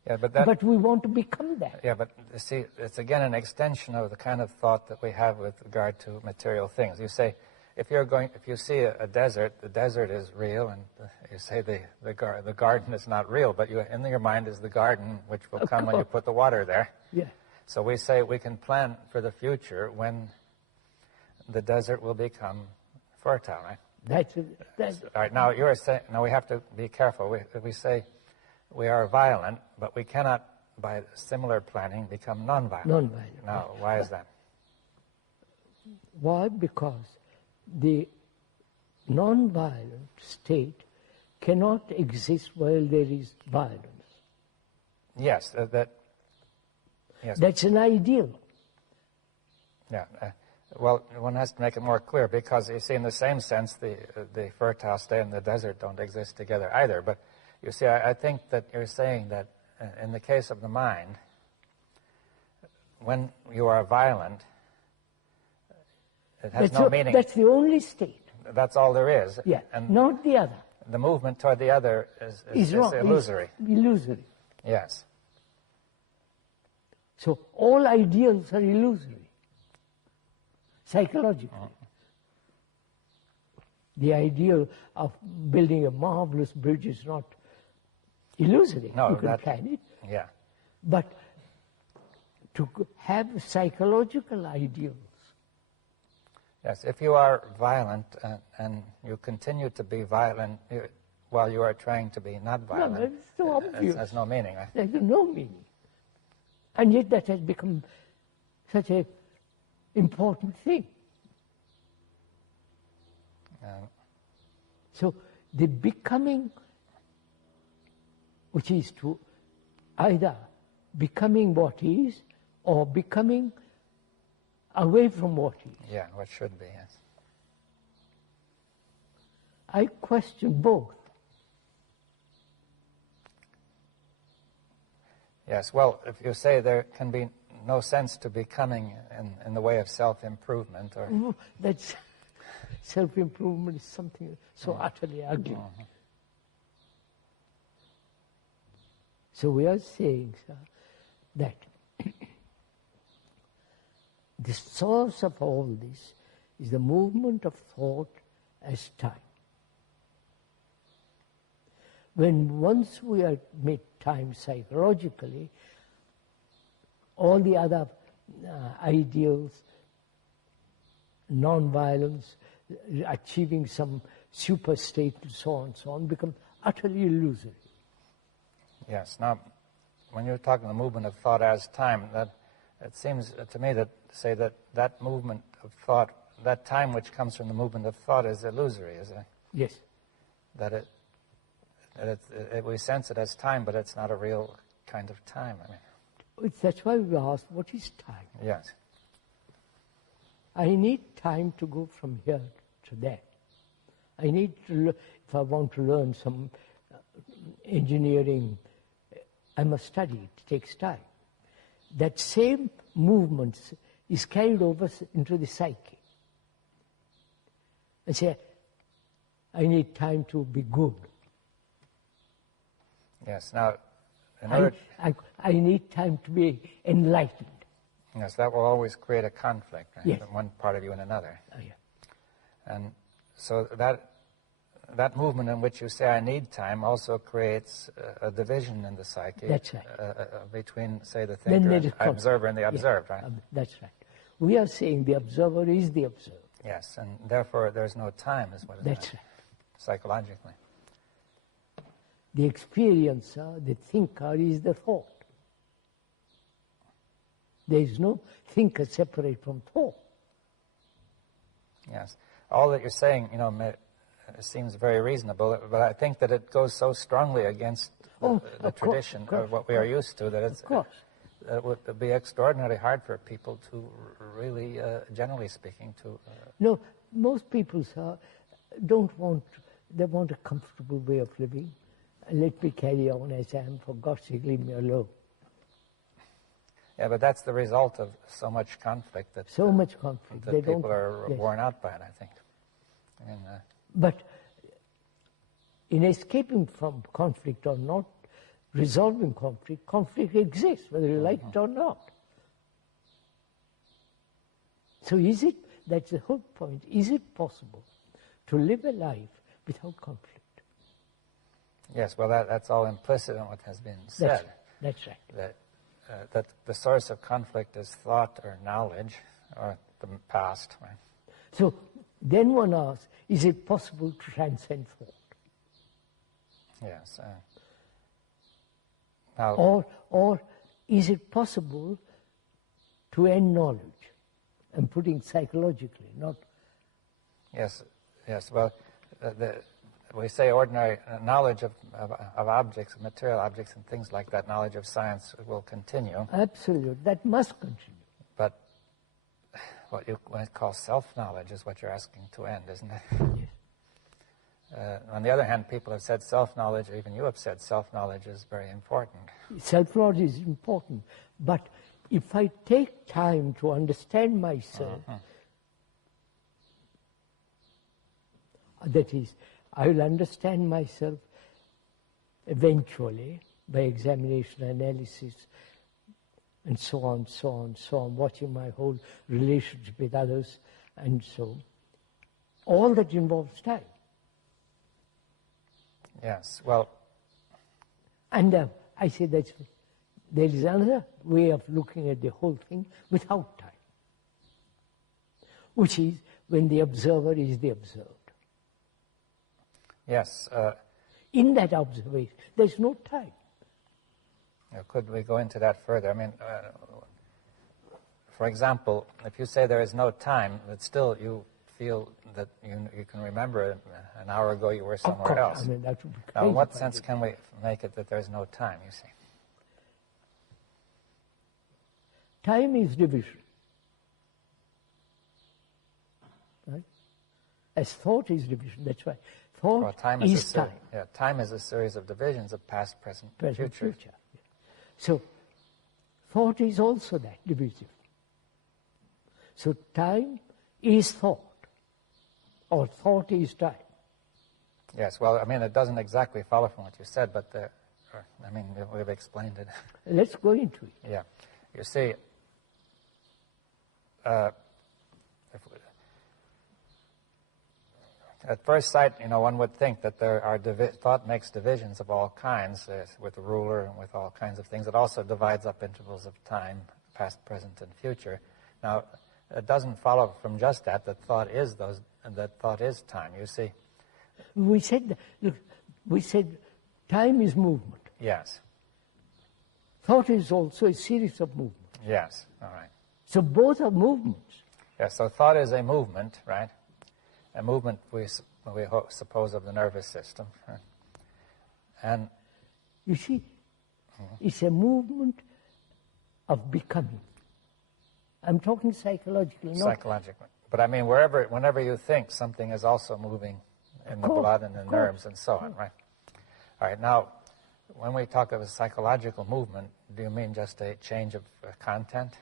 Yeah, but we want to become that. Yeah, but you see, it's again an extension of the kind of thought that we have with regard to material things. You say, if you see a desert, the desert is real, and you say the garden is not real, but in your mind is the garden, which will come when you put the water there. Yeah. So we say we can plan for the future when the desert will become fertile, right? That's all right. Now you are saying. Now we have to be careful. We say we are violent, but we cannot, by similar planning, become non-violent. Non-violent. Now, why is that? Why? Because the non-violent state cannot exist while there is violence. Yes, yes. That's an ideal. Yeah. Well, one has to make it more clear because, you see, in the same sense, the fertile state and the desert don't exist together either. But, you see, I think that you're saying that in the case of the mind, when you are violent, it has no meaning. That's the only state. That's all there is. Yeah, and not the other. The movement toward the other is illusory. It's illusory. Yes. So all ideals are illusory, psychologically. The ideal of building a marvelous bridge is not illusory. No, you can plan it. Yeah. But to have psychological ideals. Yes, if you are violent and you continue to be violent while you are trying to be not violent, it's so obvious. It has no meaning. Right? There's no meaning. And yet that has become such an important thing. So the becoming, which is to either becoming what is or becoming away from what is. Yeah, what should be, yes. I question both. Yes, well, if you say there can be no sense to becoming in the way of self-improvement or... That's self-improvement is something so utterly ugly. So we are saying, sir, that the source of all this is the movement of thought as time. When once we admit time psychologically, all the other ideals, non-violence, achieving some super state and so on, become utterly illusory. Yes. Now, when you're talking the movement of thought as time, it seems to me that say that movement of thought, that time which comes from the movement of thought is illusory, is it? Yes. That we sense it as time, but it's not a real kind of time. That's why we ask, what is time? Yes. I need time to go from here to there. I need to, if I want to learn some engineering, I must study. It takes time. That same movement is carried over into the psyche. And say, I need time to be good. Yes. Now, in order I need time to be enlightened. Yes, that will always create a conflict, right? Yes. One part of you and another. Oh, yeah. And so that movement in which you say I need time also creates a division in the psyche. That's right. Between, say, the thinker, and observer, and the Yeah. observed, right? That's right. We are saying the observer is the observed. Yes, and therefore there's no time, is what it is. That's right. Psychologically. The experiencer, the thinker, is the thought. There is no thinker separate from thought. Yes. All that you're saying, seems very reasonable, but I think that it goes so strongly against the tradition of what we are used to that it would be extraordinarily hard for people to really, generally speaking, to... No, most people, sir, they want a comfortable way of living. Let me carry on as I am, for God's sake, leave me alone. Yeah, but that's the result of so much conflict that that people are worn out by it, I think. I mean, but in escaping from conflict or not resolving conflict exists, whether you like it or not. So that's the whole point, is it possible to live a life without conflict? Yes, well, that's all implicit in what has been said. That's right. That the source of conflict is thought or knowledge or the past. Right? So then one asks, is it possible to transcend thought? Yes. Or is it possible to end knowledge? I'm putting psychologically, not... Yes. Well, we say ordinary knowledge of objects, material objects and things like that, knowledge of science will continue. Absolutely, that must continue. But what you might call self-knowledge is what you're asking to end, isn't it? Yes. On the other hand, people have said self-knowledge, or even you have said self-knowledge is very important. Self-knowledge is important, but if I take time to understand myself, that is, I will understand myself eventually by examination, analysis, and so on, watching my whole relationship with others, and so. All that involves time. Yes, well... And I say that there is another way of looking at the whole thing without time, which is when the observer is the observed. Yes. In that observation, there's no time. Could we go into that further? I mean, for example, if you say there is no time, but still you feel that you can remember an hour ago you were somewhere else. I mean, that would be crazy. Now, in what sense can we make it that there's no time, you see? Time is division. Right? As thought is division, that's right. Thought is time. Yeah, time is a series of divisions of past, present, future. So, thought is also that, divisive. So, time is thought, or thought is time. Yes, well, I mean, it doesn't exactly follow from what you said, but, we've explained it. Let's go into it. Yeah. You see, at first sight, one would think that there are thought makes divisions of all kinds, with a ruler and with all kinds of things. It also divides up intervals of time, past, present, and future. Now, it doesn't follow from just that thought is time. You see. We said time is movement. Yes. Thought is also a series of movements. Yes. All right. So both are movements. Yes. So thought is a movement, right? A movement, we suppose, of the nervous system. Right? And you see, it's a movement of becoming. I'm talking psychologically, not... Psychologically. But I mean, whenever you think, something is also moving in the blood and the nerves and so on, right? All right, now, when we talk of a psychological movement, do you mean just a change of content?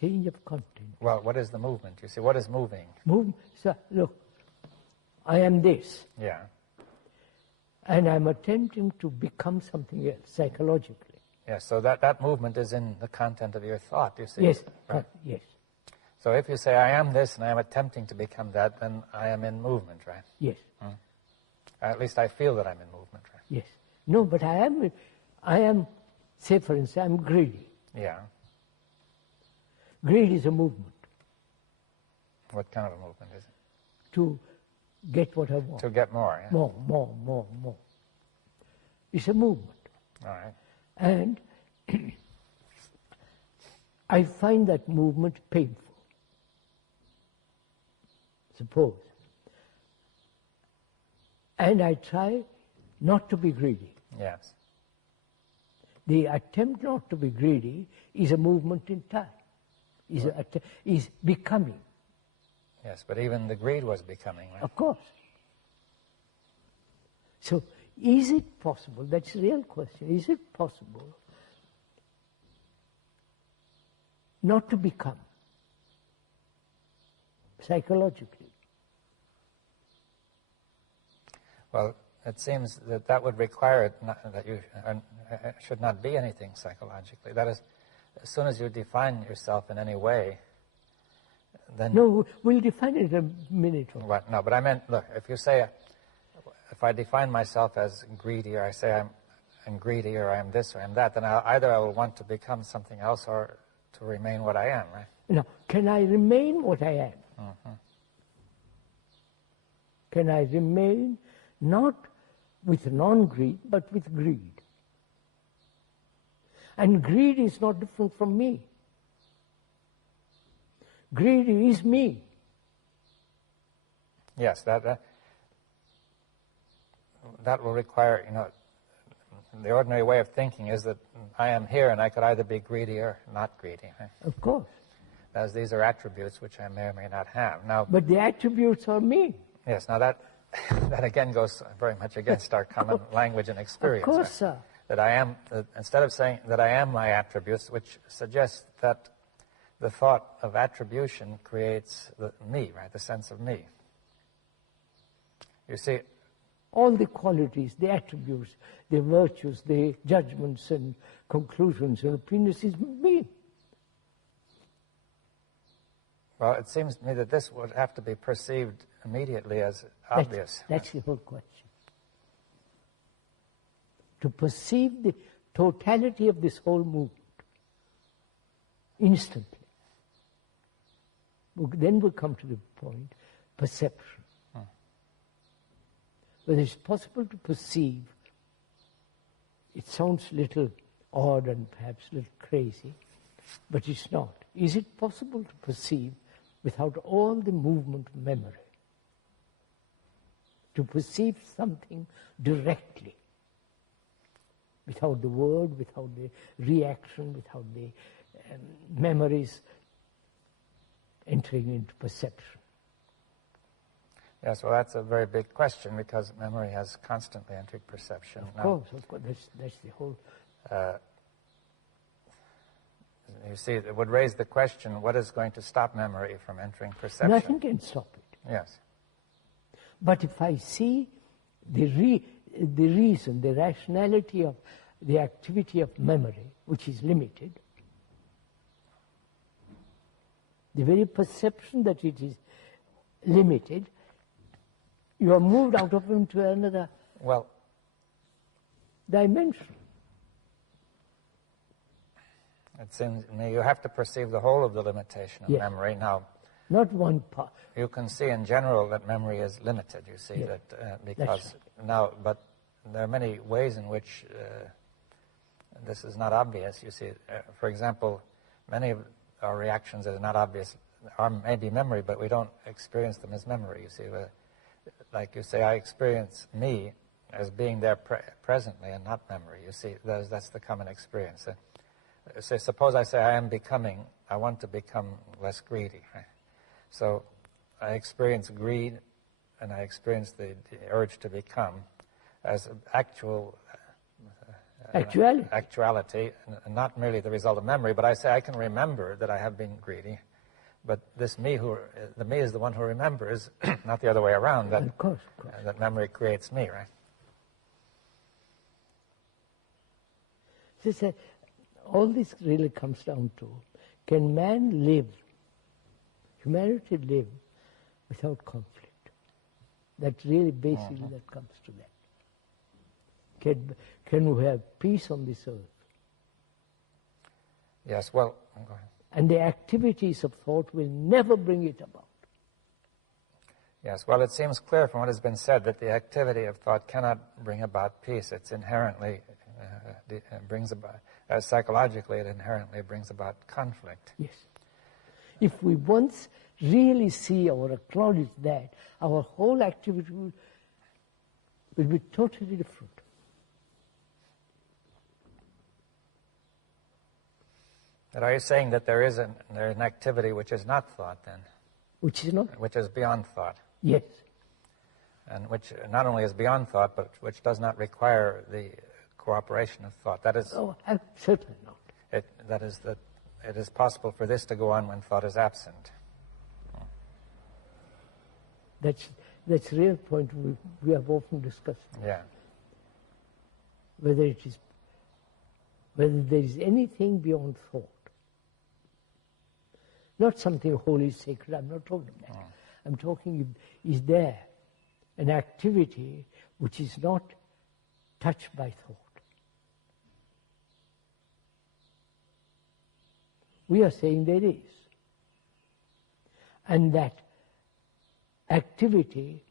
change of content. Well, what is the movement? You see, what is moving? So, look, I am this. Yeah. And I'm attempting to become something else, psychologically. Yes, so that movement is in the content of your thought, you see. Yes, Right. yes, So if you say, I am this, and I am attempting to become that, then I am in movement, right? yes, At least I feel that I'm in movement, right? yes. No, but I am, say for instance, I'm greedy. Yeah. Greed is a movement What kind of a movement is it? to get what I want. To get more, yeah? More. It's a movement. All right. And I find that movement painful. Suppose. And I try not to be greedy. Yes. The attempt not to be greedy is a movement in time, is becoming. Yes, but even the greed was becoming, right? Of course. So, is it possible, that's the real question, is it possible not to become psychologically? Well, it seems that would require that you should not be anything psychologically. That is, as soon as you define yourself in any way, then... No, we'll define it in a minute. What? No, but I meant, look, if you say, if I define myself as greedy, or I say I'm greedy, or I am this, or I am that, then either I will want to become something else or to remain what I am, right? Now, can I remain what I am? Mm-hmm. Can I remain not with non-greed, but with greed? And greed is not different from me. Greed is me. Yes, that will require, the ordinary way of thinking is that I am here and I could either be greedy or not greedy. Right? Of course. As these are attributes which I may or may not have. Now, but the attributes are me. Yes, now that again goes very much against our common language and experience. Of course, right? sir. That I am, instead of saying that I am my attributes, which suggests that the thought of attribution creates me, right, the sense of me. You see, all the qualities, the attributes, the virtues, the judgments and conclusions and opinions is me. Well, it seems to me that this would have to be perceived immediately as obvious. That's the whole question. To perceive the totality of this whole movement instantly. Then we'll come to the point, perception. Whether it's possible to perceive, it sounds a little odd and perhaps a little crazy, but it's not. Is it possible to perceive without all the movement of memory? To perceive something directly, without the word, without the reaction, without the memories entering into perception. Yes, well, that's a very big question because memory has constantly entered perception. Of course, that's the whole... You see, it would raise the question, what is going to stop memory from entering perception? Nothing can stop it. Yes. But if I see the reason, the rationality of the activity of memory, which is limited, the very perception that it is limited, you are moved out of him to another dimension. It seems to me you have to perceive the whole of the limitation of memory. Now, not one part. You can see in general that memory is limited, you see, that because now, but there are many ways in which this is not obvious, you see. For example, many of our reactions that are not obvious are maybe memory, but we don't experience them as memory, you see. Like you say, I experience me as being there presently and not memory, you see. That's the common experience. Suppose I say I want to become less greedy, right? So I experience greed and I experience the urge to become as actual Actuality. And not merely the result of memory, but I say I can remember that I have been greedy, but this me the me is the one who remembers, not the other way around, that, of course. That memory creates me, right? So all this really comes down to, can man live, humanity live without conflict? That's really basically that comes to that. Can we have peace on this earth? Yes, well, go ahead. And the activities of thought will never bring it about. Yes, well, it seems clear from what has been said that the activity of thought cannot bring about peace. It's inherently brings about, psychologically, it inherently brings about conflict. Yes. If we once really see or acknowledge that, our whole activity will be totally different. But are you saying that there's an activity which is not thought, then? Which is not? Which is beyond thought. Yes. And which not only is beyond thought, but which does not require the cooperation of thought. That is... Oh, certainly not. That it is possible for this to go on when thought is absent. That's the real point we have often discussed. Yeah. Whether there is anything beyond thought. Not something holy, sacred, I'm not talking about that. I'm talking, is there an activity which is not touched by thought? We are saying there is. And that activity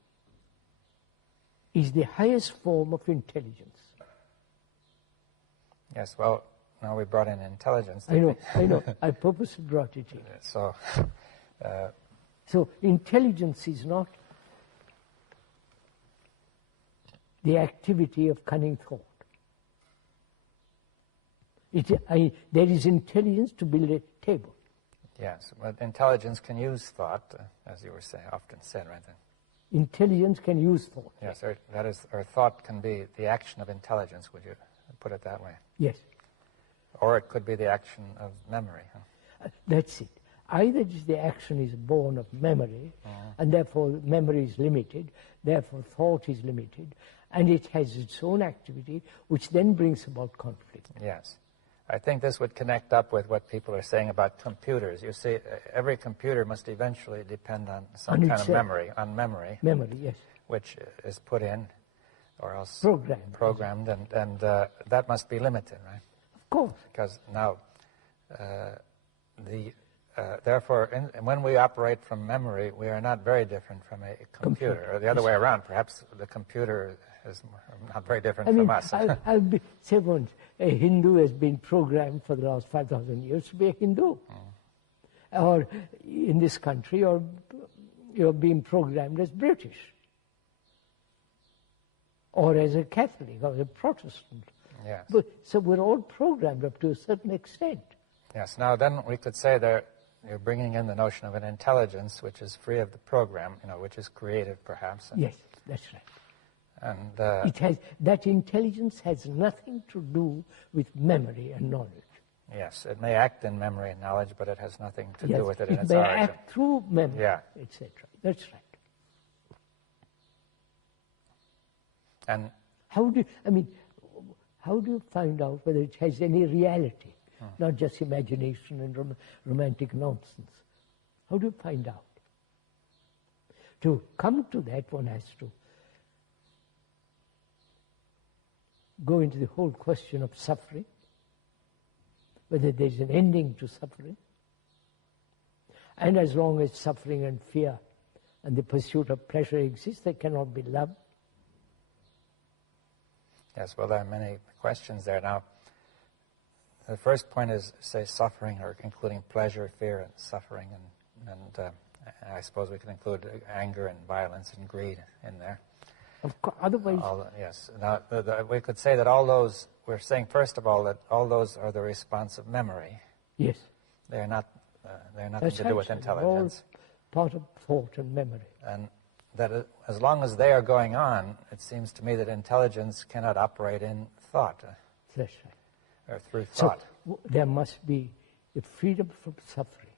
is the highest form of intelligence. Yes, well, now we brought in intelligence. I know. I purposely brought it in. So, so intelligence is not the activity of cunning thought. There is intelligence to build a table. Yes, but intelligence can use thought, as you were often said, right then. Intelligence can use thought. Yes, or thought can be the action of intelligence, would you put it that way? Yes. Or it could be the action of memory. Huh? That's it. Either the action is born of memory, and therefore memory is limited, therefore thought is limited, and it has its own activity, which then brings about conflict. Yes. I think this would connect up with what people are saying about computers. You see, every computer must eventually depend on some kind of memory, Memory, yes. Which is put in, or else programmed, and that must be limited, right? Of course. Because now, therefore, when we operate from memory, we are not very different from a computer. Or the other way around, perhaps the computer is not very different from us. I'll say once, a Hindu has been programmed for the last 5,000 years to be a Hindu. Or in this country, you're being programmed as British. Or as a Catholic, or a Protestant. Yes. So we're all programmed up to a certain extent. Yes. Now then we could say that you're bringing in the notion of an intelligence which is free of the program, which is creative perhaps. Yes, that's right. And that intelligence has nothing to do with memory and knowledge. Yes, it may act in memory and knowledge, but it has nothing to do with it in its origin. It may act through memory, etc. That's right. And how do you find out whether it has any reality, not just imagination and romantic nonsense? How do you find out? To come to that, one has to go into the whole question of suffering, whether there's an ending to suffering. And as long as suffering and fear and the pursuit of pleasure exist, there cannot be love. Yes, well, there are many questions there. Now, the first point is, say, suffering, or including pleasure, fear, and suffering, and I suppose we can include anger and violence and greed in there. Of course, otherwise... yes. Now, we could say that all those, we're saying, first of all, that all those are the response of memory. Yes. They're nothing to do with intelligence. All part of thought and memory. And that as long as they are going on, it seems to me that intelligence cannot operate in thought. That's right. or through So thought. there must be the freedom from suffering.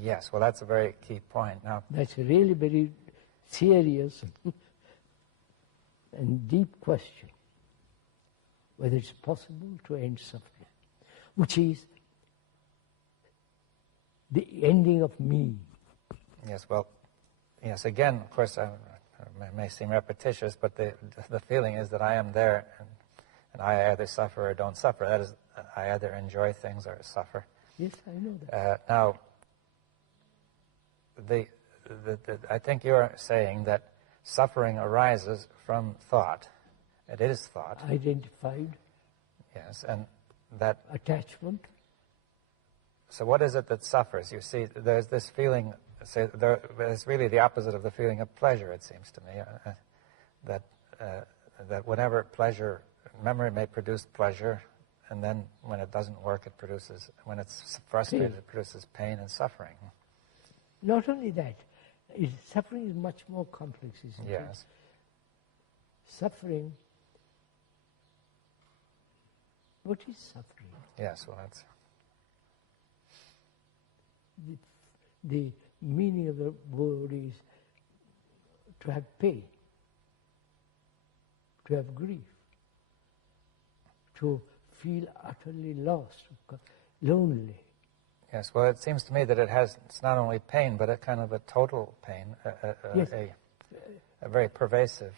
Yes, well, that's a very key point. Now, That's a really very serious and deep question, whether it's possible to end suffering, which is the ending of me. yes, well, yes, again, of course, it may seem repetitious, but the feeling is that I am there, and I either suffer or don't suffer. That is, I either enjoy things or suffer. Yes, I know that. Now, I think you're saying that suffering arises from thought. It is thought. Identified. Yes, and that... Attachment. So what is it that suffers? You see, there's this feeling, it's really the opposite of the feeling of pleasure, it seems to me, that whenever pleasure, memory may produce pleasure, and then when it doesn't work, it produces, when it's frustrated, it produces pain and suffering. Not only that, suffering is much more complex, isn't it? Yes. Suffering, what is suffering? Yes, well, that's... The meaning of the word is to have pain, to have grief, to feel utterly lost, lonely. Yes, well, it seems to me that it's not only pain, but a kind of a total pain, Yes. a very pervasive.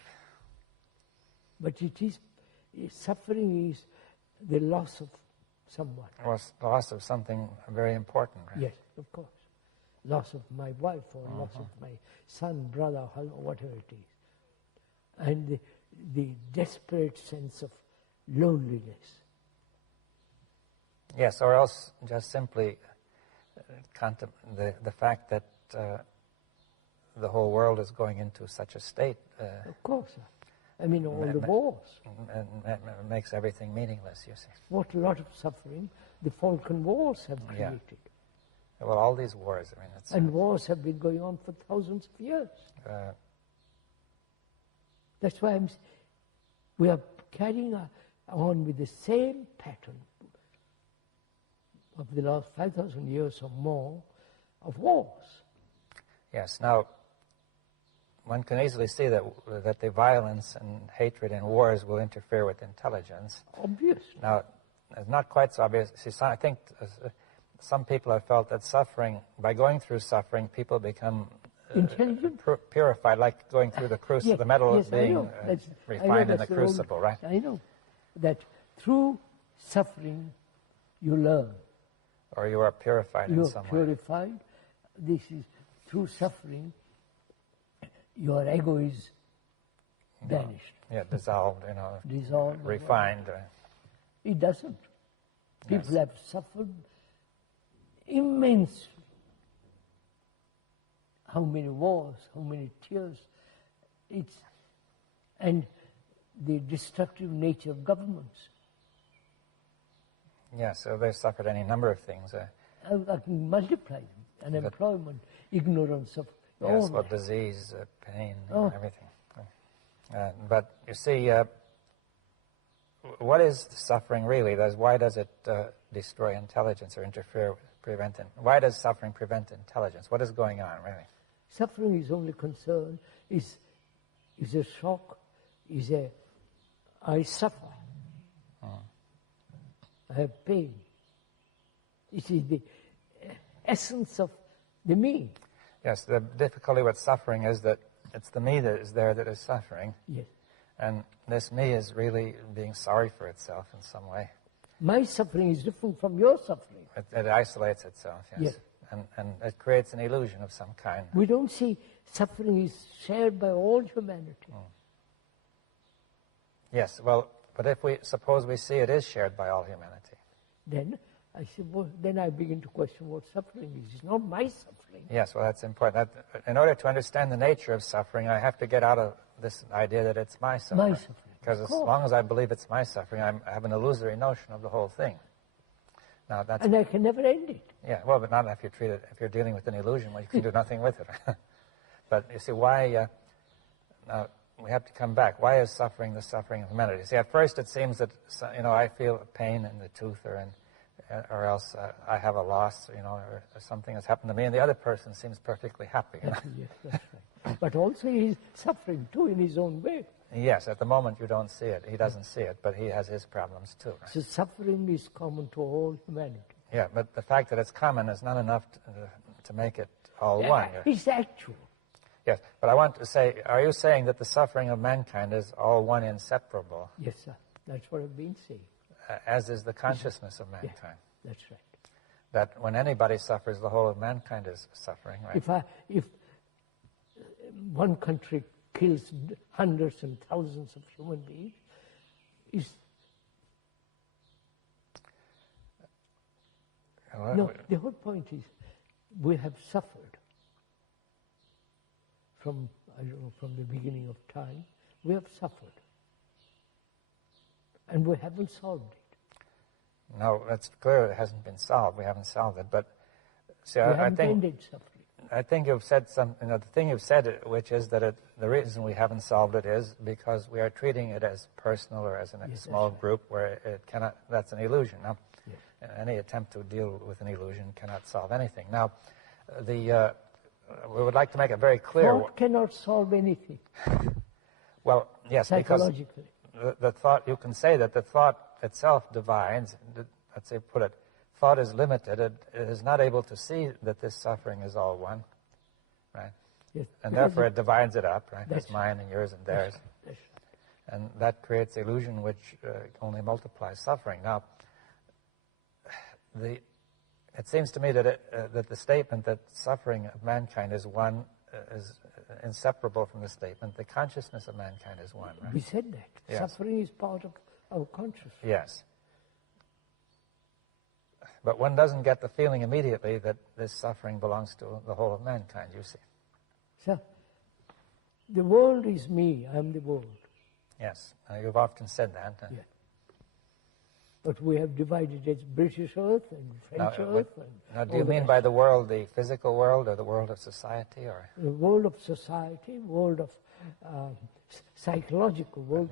But suffering is the loss of someone. Or loss of something very important, right? Yes, of course. Loss of my wife or loss of my son, brother, whatever it is. And the desperate sense of loneliness. Yes, or else just simply the fact that the whole world is going into such a state. Of course. I mean, all the wars. And makes everything meaningless, you see. What a lot of suffering the Falkland Wars have created. Yeah. Well, all these wars, I mean, it's... And wars have been going on for thousands of years. That's why we are carrying on with the same pattern of the last 5,000 years or more of wars. Yes, now, one can easily see that the violence and hatred in wars will interfere with intelligence. Obviously. Now, it's not quite so obvious. See, I think some people have felt that suffering, by going through suffering, people become intelligent, purified, like going through the crucible, the metal is being refined in the crucible, right? I know that through suffering you learn. Or you are purified in some way. You are purified. This is through suffering. Your ego is vanished. Yeah, dissolved, dissolved, refined. It doesn't. People have suffered immensely. How many wars, how many tears. And the destructive nature of governments. Yeah, so they've suffered any number of things. I can multiply them. Unemployment, ignorance of all well, that. disease, pain, everything. But you see, what is suffering really? Why does it destroy intelligence or interfere, prevent it? Why does suffering prevent intelligence? What is going on, really? Suffering is only concern, is a shock, I suffer. I have pain. It is the essence of the me. Yes, the difficulty with suffering is that it's the me that is there that is suffering. Yes. And this me is really being sorry for itself in some way. My suffering is different from your suffering. It isolates itself, yes. And it creates an illusion of some kind. We don't see suffering is shared by all humanity. Yes, well, but suppose we see it is shared by all humanity. Then I say, then I begin to question what suffering is. It's not my suffering. Yes, well, that's important. In order to understand the nature of suffering, I have to get out of this idea that it's my suffering. My suffering. Because as long as I believe it's my suffering, I have an illusory notion of the whole thing. Now, and I can never end it. Yeah, well, but not if you treat it. If you're dealing with an illusion, well, you can do nothing with it. But you see, why we have to come back. Why is suffering the suffering of humanity? See, at first it seems that, I feel pain in the tooth, or else I have a loss, or something has happened to me, and the other person seems perfectly happy. Yes, that's right. But also he's suffering too in his own way. Yes, at the moment you don't see it. He doesn't see it, but he has his problems too. Right? So suffering is common to all humanity. Yeah, but the fact that it's common is not enough to make it all one. It's actual. Yes, but I want to say, are you saying that the suffering of mankind is all one, inseparable? Yes, sir. That's what I've been saying. As is the consciousness of mankind. Yeah, that's right. That when anybody suffers, the whole of mankind is suffering, right? If one country kills hundreds and thousands of human beings, the whole point is we have suffered from the beginning of time. We have suffered. And we haven't solved it. No, it's clear it hasn't been solved. We haven't solved it. But see, we haven't ended suffering. I think you've said something. The thing you've said, which is that the reason we haven't solved it is because we are treating it as personal or as a small group where it cannot. That's an illusion. Now, any attempt to deal with an illusion cannot solve anything. Now, we would like to make it very clear. Thought cannot solve anything. Well, yes, psychologically. Because the thought, you can say that the thought itself divides. Let's say, put it, thought is limited. It is not able to see that this suffering is all one, right? Yes, and therefore it divides it up, right? That's it's mine and yours and theirs. That's and that creates illusion which only multiplies suffering. Now, it seems to me that that the statement that suffering of mankind is one is inseparable from the statement the consciousness of mankind is one. Right? We said that. Yes. Suffering is part of our consciousness. Yes. But one doesn't get the feeling immediately that this suffering belongs to the whole of mankind, you see. So, the world is me, I am the world. Yes, you've often said that. Yeah. But we have divided it as British Earth and French Earth. Now, do you mean by the world the physical world or the world of society? Or the world of society, world of psychological world,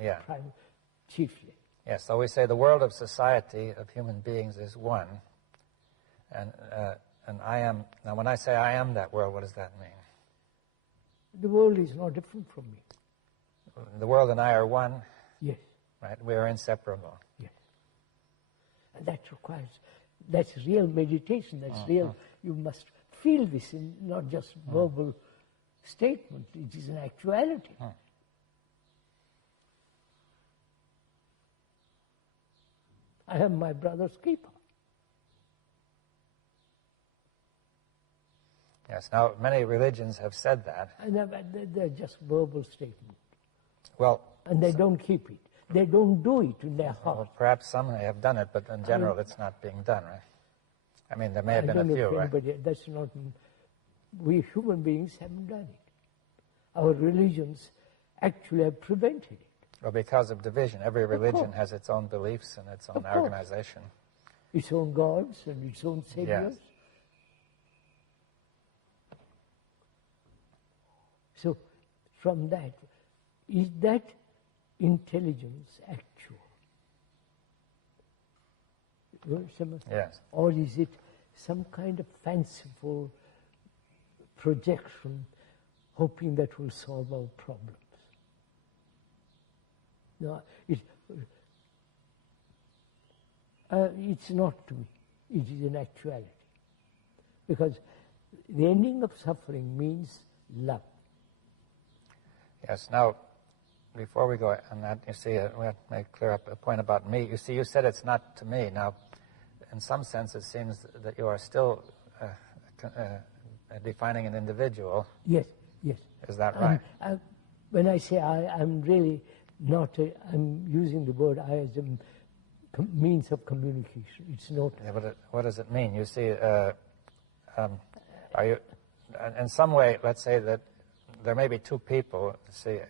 chiefly. Yes, so we say the world of society, of human beings, is one. And I am, now when I say I am that world, what does that mean? The world is not different from me. The world and I are one? Yes. Right, we are inseparable. Yes. And that's real meditation, that's real, you must feel this in not just verbal statement, it is an actuality. I am my brother's keeper. Yes, now many religions have said that. And they're just verbal statements. Well, and they don't keep it. They don't do it in their heart. Well, perhaps some may have done it, but in general it's not being done, right? I mean, there may have been a few, right? That's not, we human beings haven't done it. Our religions actually have prevented it. Well, because of division. Every religion has its own beliefs and its own organization. Its own gods and its own saviors. Yes. So, from that, is that intelligence actual? Yes. Or is it some kind of fanciful projection hoping that will solve our problems? No, it's not to me. It is an actuality. Because the ending of suffering means love. Yes, now, before we go on that, you see, we have to clear up a point about me. You see, you said it's not to me. Now, in some sense, it seems that you are still defining an individual. Yes, yes. Is that right? When I say I'm really not, I'm using the word I as a means of communication. It's not. Yeah, but what does it mean? You see, are you, in some way, let's say that there may be two people, say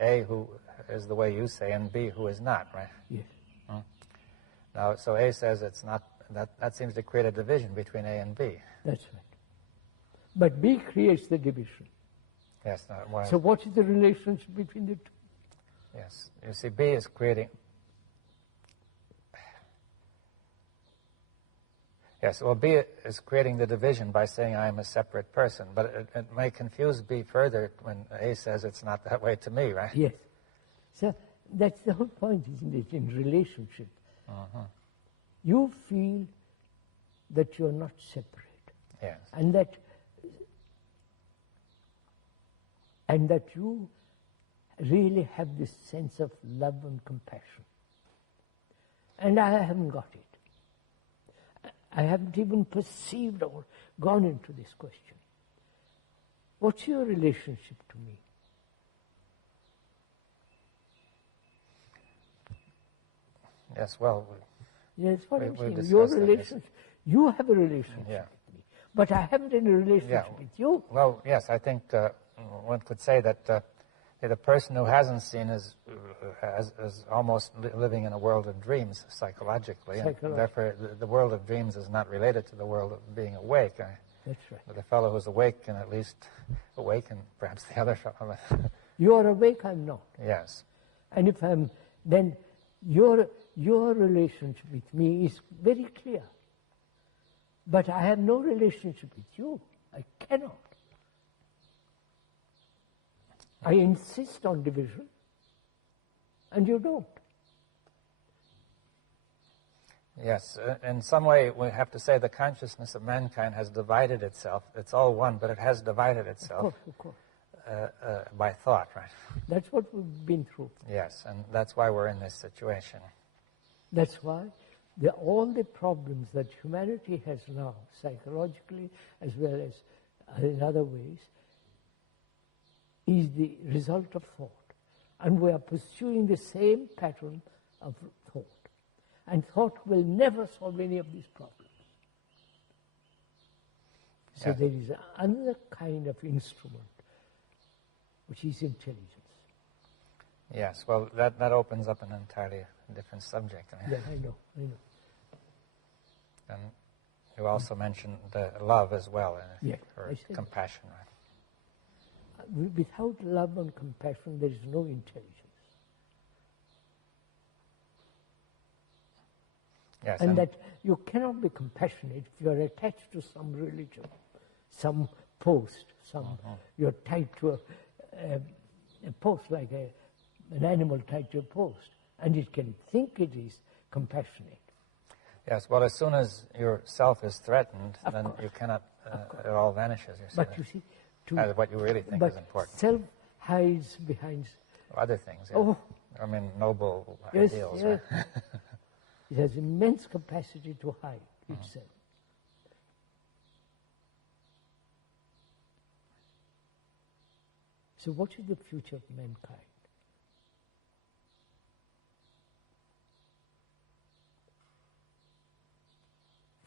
A, who is the way you say, and B, who is not, right? Yes. Now, so A says it's not, that seems to create a division between A and B. That's right. But B creates the division. Yes. No, well, So what is the relationship between the two? yes. You see, B is creating... Yes, well, B is creating the division by saying I am a separate person, but it may confuse B further when A says it's not that way to me, right? Yes. So that's the whole point, isn't it, in relationship. You feel that you're not separate. Yes. And that you really have this sense of love and compassion. And I haven't got it. I haven't even perceived or gone into this question. What's your relationship to me? Yes, well... Yes, what I'm saying. discussed Your that, relationship, you have a relationship with me, but I haven't any relationship with you. Well, yes, I think one could say that the person who hasn't seen is almost living in a world of dreams psychologically. And therefore the world of dreams is not related to the world of being awake. That's right. But the fellow who's awake can at least awaken perhaps the other fellow. You are awake, I'm not. Yes. And if I'm, then your relationship with me is very clear. But I have no relationship with you. I cannot. I insist on division, and you don't. Yes, in some way we have to say the consciousness of mankind has divided itself. It's all one, but it has divided itself. Of course. By thought, right? That's what we've been through. Yes, and that's why we're in this situation. That's why all the problems that humanity has now, psychologically as well as in other ways, is the result of thought. And we are pursuing the same pattern of thought. And thought will never solve any of these problems. So there is another kind of instrument, which is intelligence. Yes, well, that opens up an entirely different subject. Yeah, I know. And you also mentioned the love as well, or compassion, right? Without love and compassion, there is no intelligence. Yes, and that you cannot be compassionate if you are attached to some religion, some post, you're tied to a post like an animal tied to a post, and it can think it is compassionate. Yes, well, as soon as your self is threatened, then you cannot, it all vanishes. But you see, what you really think is important. Self hides behind other things. Yeah. Oh, I mean, noble ideals. Yes. Right? It has immense capacity to hide itself. So what is the future of mankind?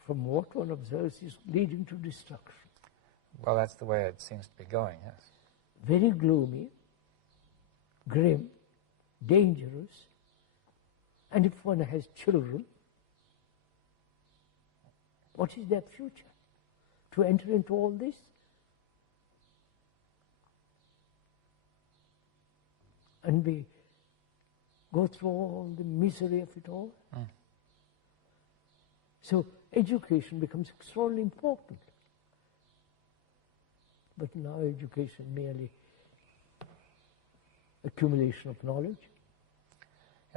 From what one observes is leading to destruction. Well, that's the way it seems to be going, yes. Very gloomy, grim, dangerous, and if one has children, what is their future? To enter into all this? And go through all the misery of it all? So education becomes extraordinarily important. But now education merely accumulation of knowledge.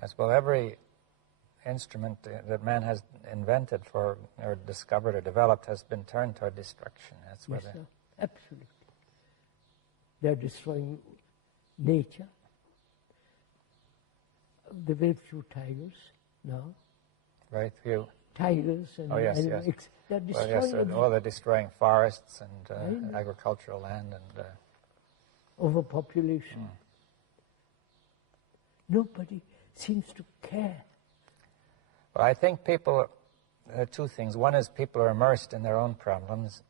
Yes, well, every instrument that man has invented or discovered or developed has been turned toward destruction. That's yes, sir, absolutely. They're destroying nature. The very few tigers now. Very few. Tigers and yes. They're destroying. They're destroying forests and agricultural land and overpopulation. Nobody seems to care. Well, I think people, two things. One is people are immersed in their own problems,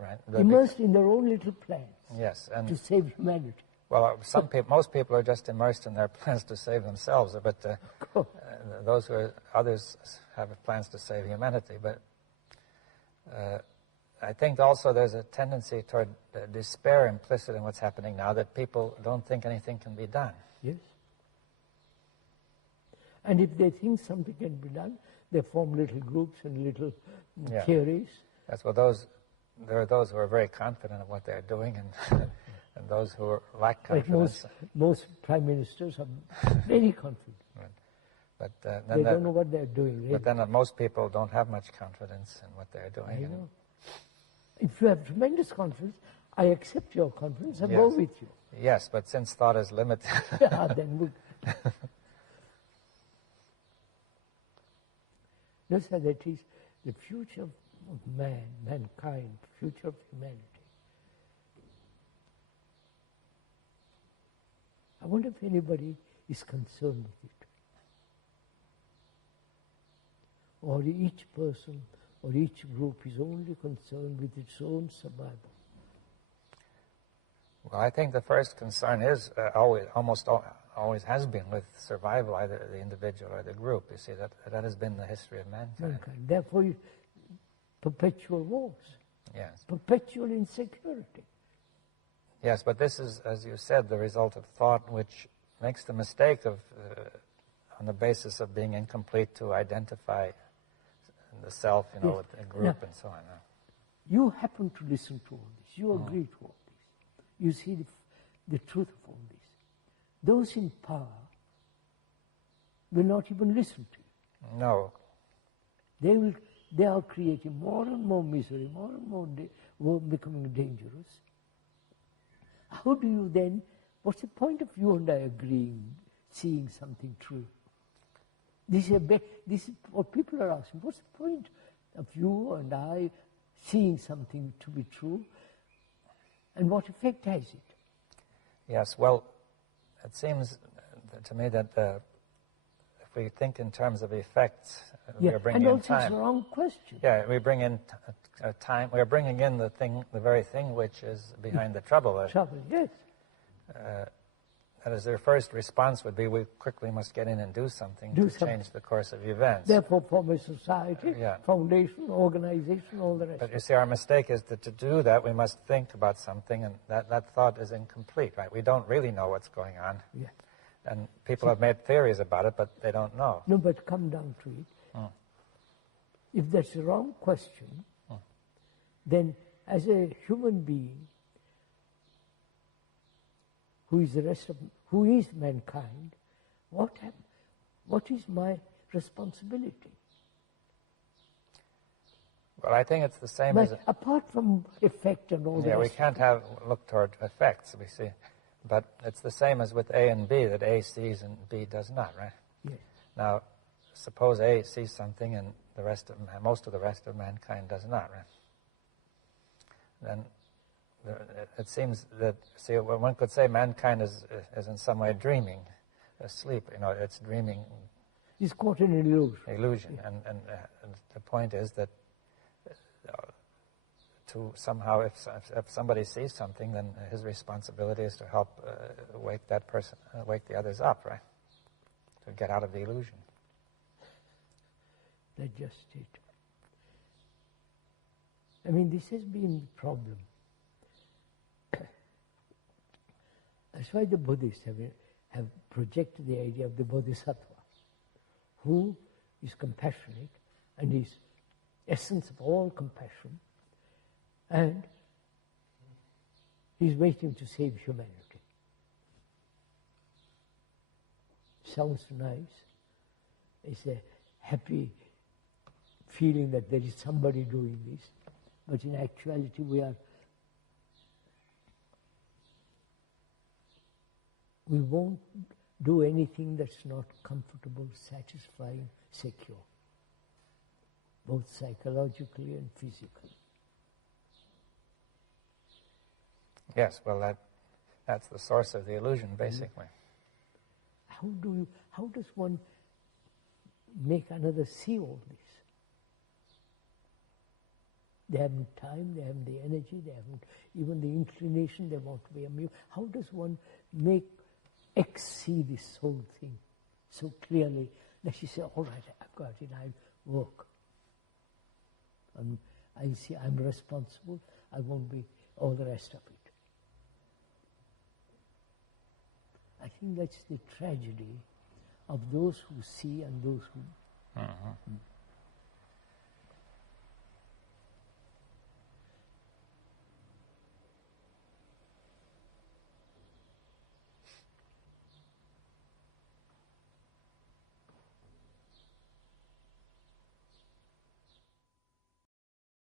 right? Immersed in their own little plans. Yes, and to save humanity. Well, most people are just immersed in their plans to save themselves, but others have plans to save humanity. But I think also there's a tendency toward despair implicit in what's happening now, that people don't think anything can be done. Yes. And if they think something can be done, they form little groups and little theories. That's what there are those who are very confident of what they're doing, and and those who lack confidence. Like most prime ministers are very confident. Right. But they don't know what they're doing. Really. But then most people don't have much confidence in what they're doing. I know. If you have tremendous confidence, I accept your confidence and go with you. Yes, but since thought is limited. Then we... Notice that it is the future of mankind, future of humanity. I wonder if anybody is concerned with it. Or each person or each group is only concerned with its own survival. Well, I think the first concern is almost always has been with survival, either the individual or the group. You see, that has been the history of mankind. Therefore, perpetual wars. Yes. Perpetual insecurity. Yes, but this is, as you said, the result of thought, which makes the mistake of, on the basis of being incomplete, to identify the self, with a group and so on. You happen to listen to all this. You agree to all this. You see the truth of all this. Those in power will not even listen to you. No. They are creating more and more misery, more and more becoming dangerous. How do you then, what's the point of you and I agreeing, seeing something true? This is what people are asking. What's the point of you and I seeing something to be true? And what effect has it? Yes, well, it seems to me that if we think in terms of effects, we are bringing in time. And also it's the wrong question. Yeah, we bring in time. We are bringing in the very thing which is behind the trouble. Trouble, yes. That is, their first response would be, we quickly must get in and do something to change the course of events. Therefore, form a society, foundation, organization, all the rest. But you see, our mistake is that to do that, we must think about something, and that thought is incomplete, right? We don't really know what's going on. Yeah. And people have made theories about it, but they don't know. No, but come down to it. If that's the wrong question, then as a human being, who is mankind, what is my responsibility? Well, I think it's the same as... Apart from effect and all that. Yeah, we can't look toward effects, we see. But it's the same as with A and B, that A sees and B does not, right? Yes. Now, suppose A sees something and most of the rest of mankind does not, right? Then it seems that, one could say mankind is in some way dreaming, asleep. It's dreaming. It's caught in an illusion. Illusion, yeah. And the point is that to somehow, if somebody sees something, then his responsibility is to help wake that person, wake the others up, right? To get out of the illusion. That's just it. I mean, this has been the problem. That's why the Buddhists have projected the idea of the Bodhisattva, who is compassionate and is essence of all compassion, and he's waiting to save humanity. Sounds nice. It's a happy feeling that there is somebody doing this, but in actuality we won't do anything that's not comfortable, satisfying, secure, both psychologically and physically. Yes, well, that's the source of the illusion, basically. How does one make another see all this? They haven't time, they haven't the energy, they haven't even the inclination, they want to be amused. How does one make X see this whole thing so clearly that she says, all right, I've got it, I'll work. And I see I'm responsible, I won't be all the rest of it. I think that's the tragedy of those who see and those who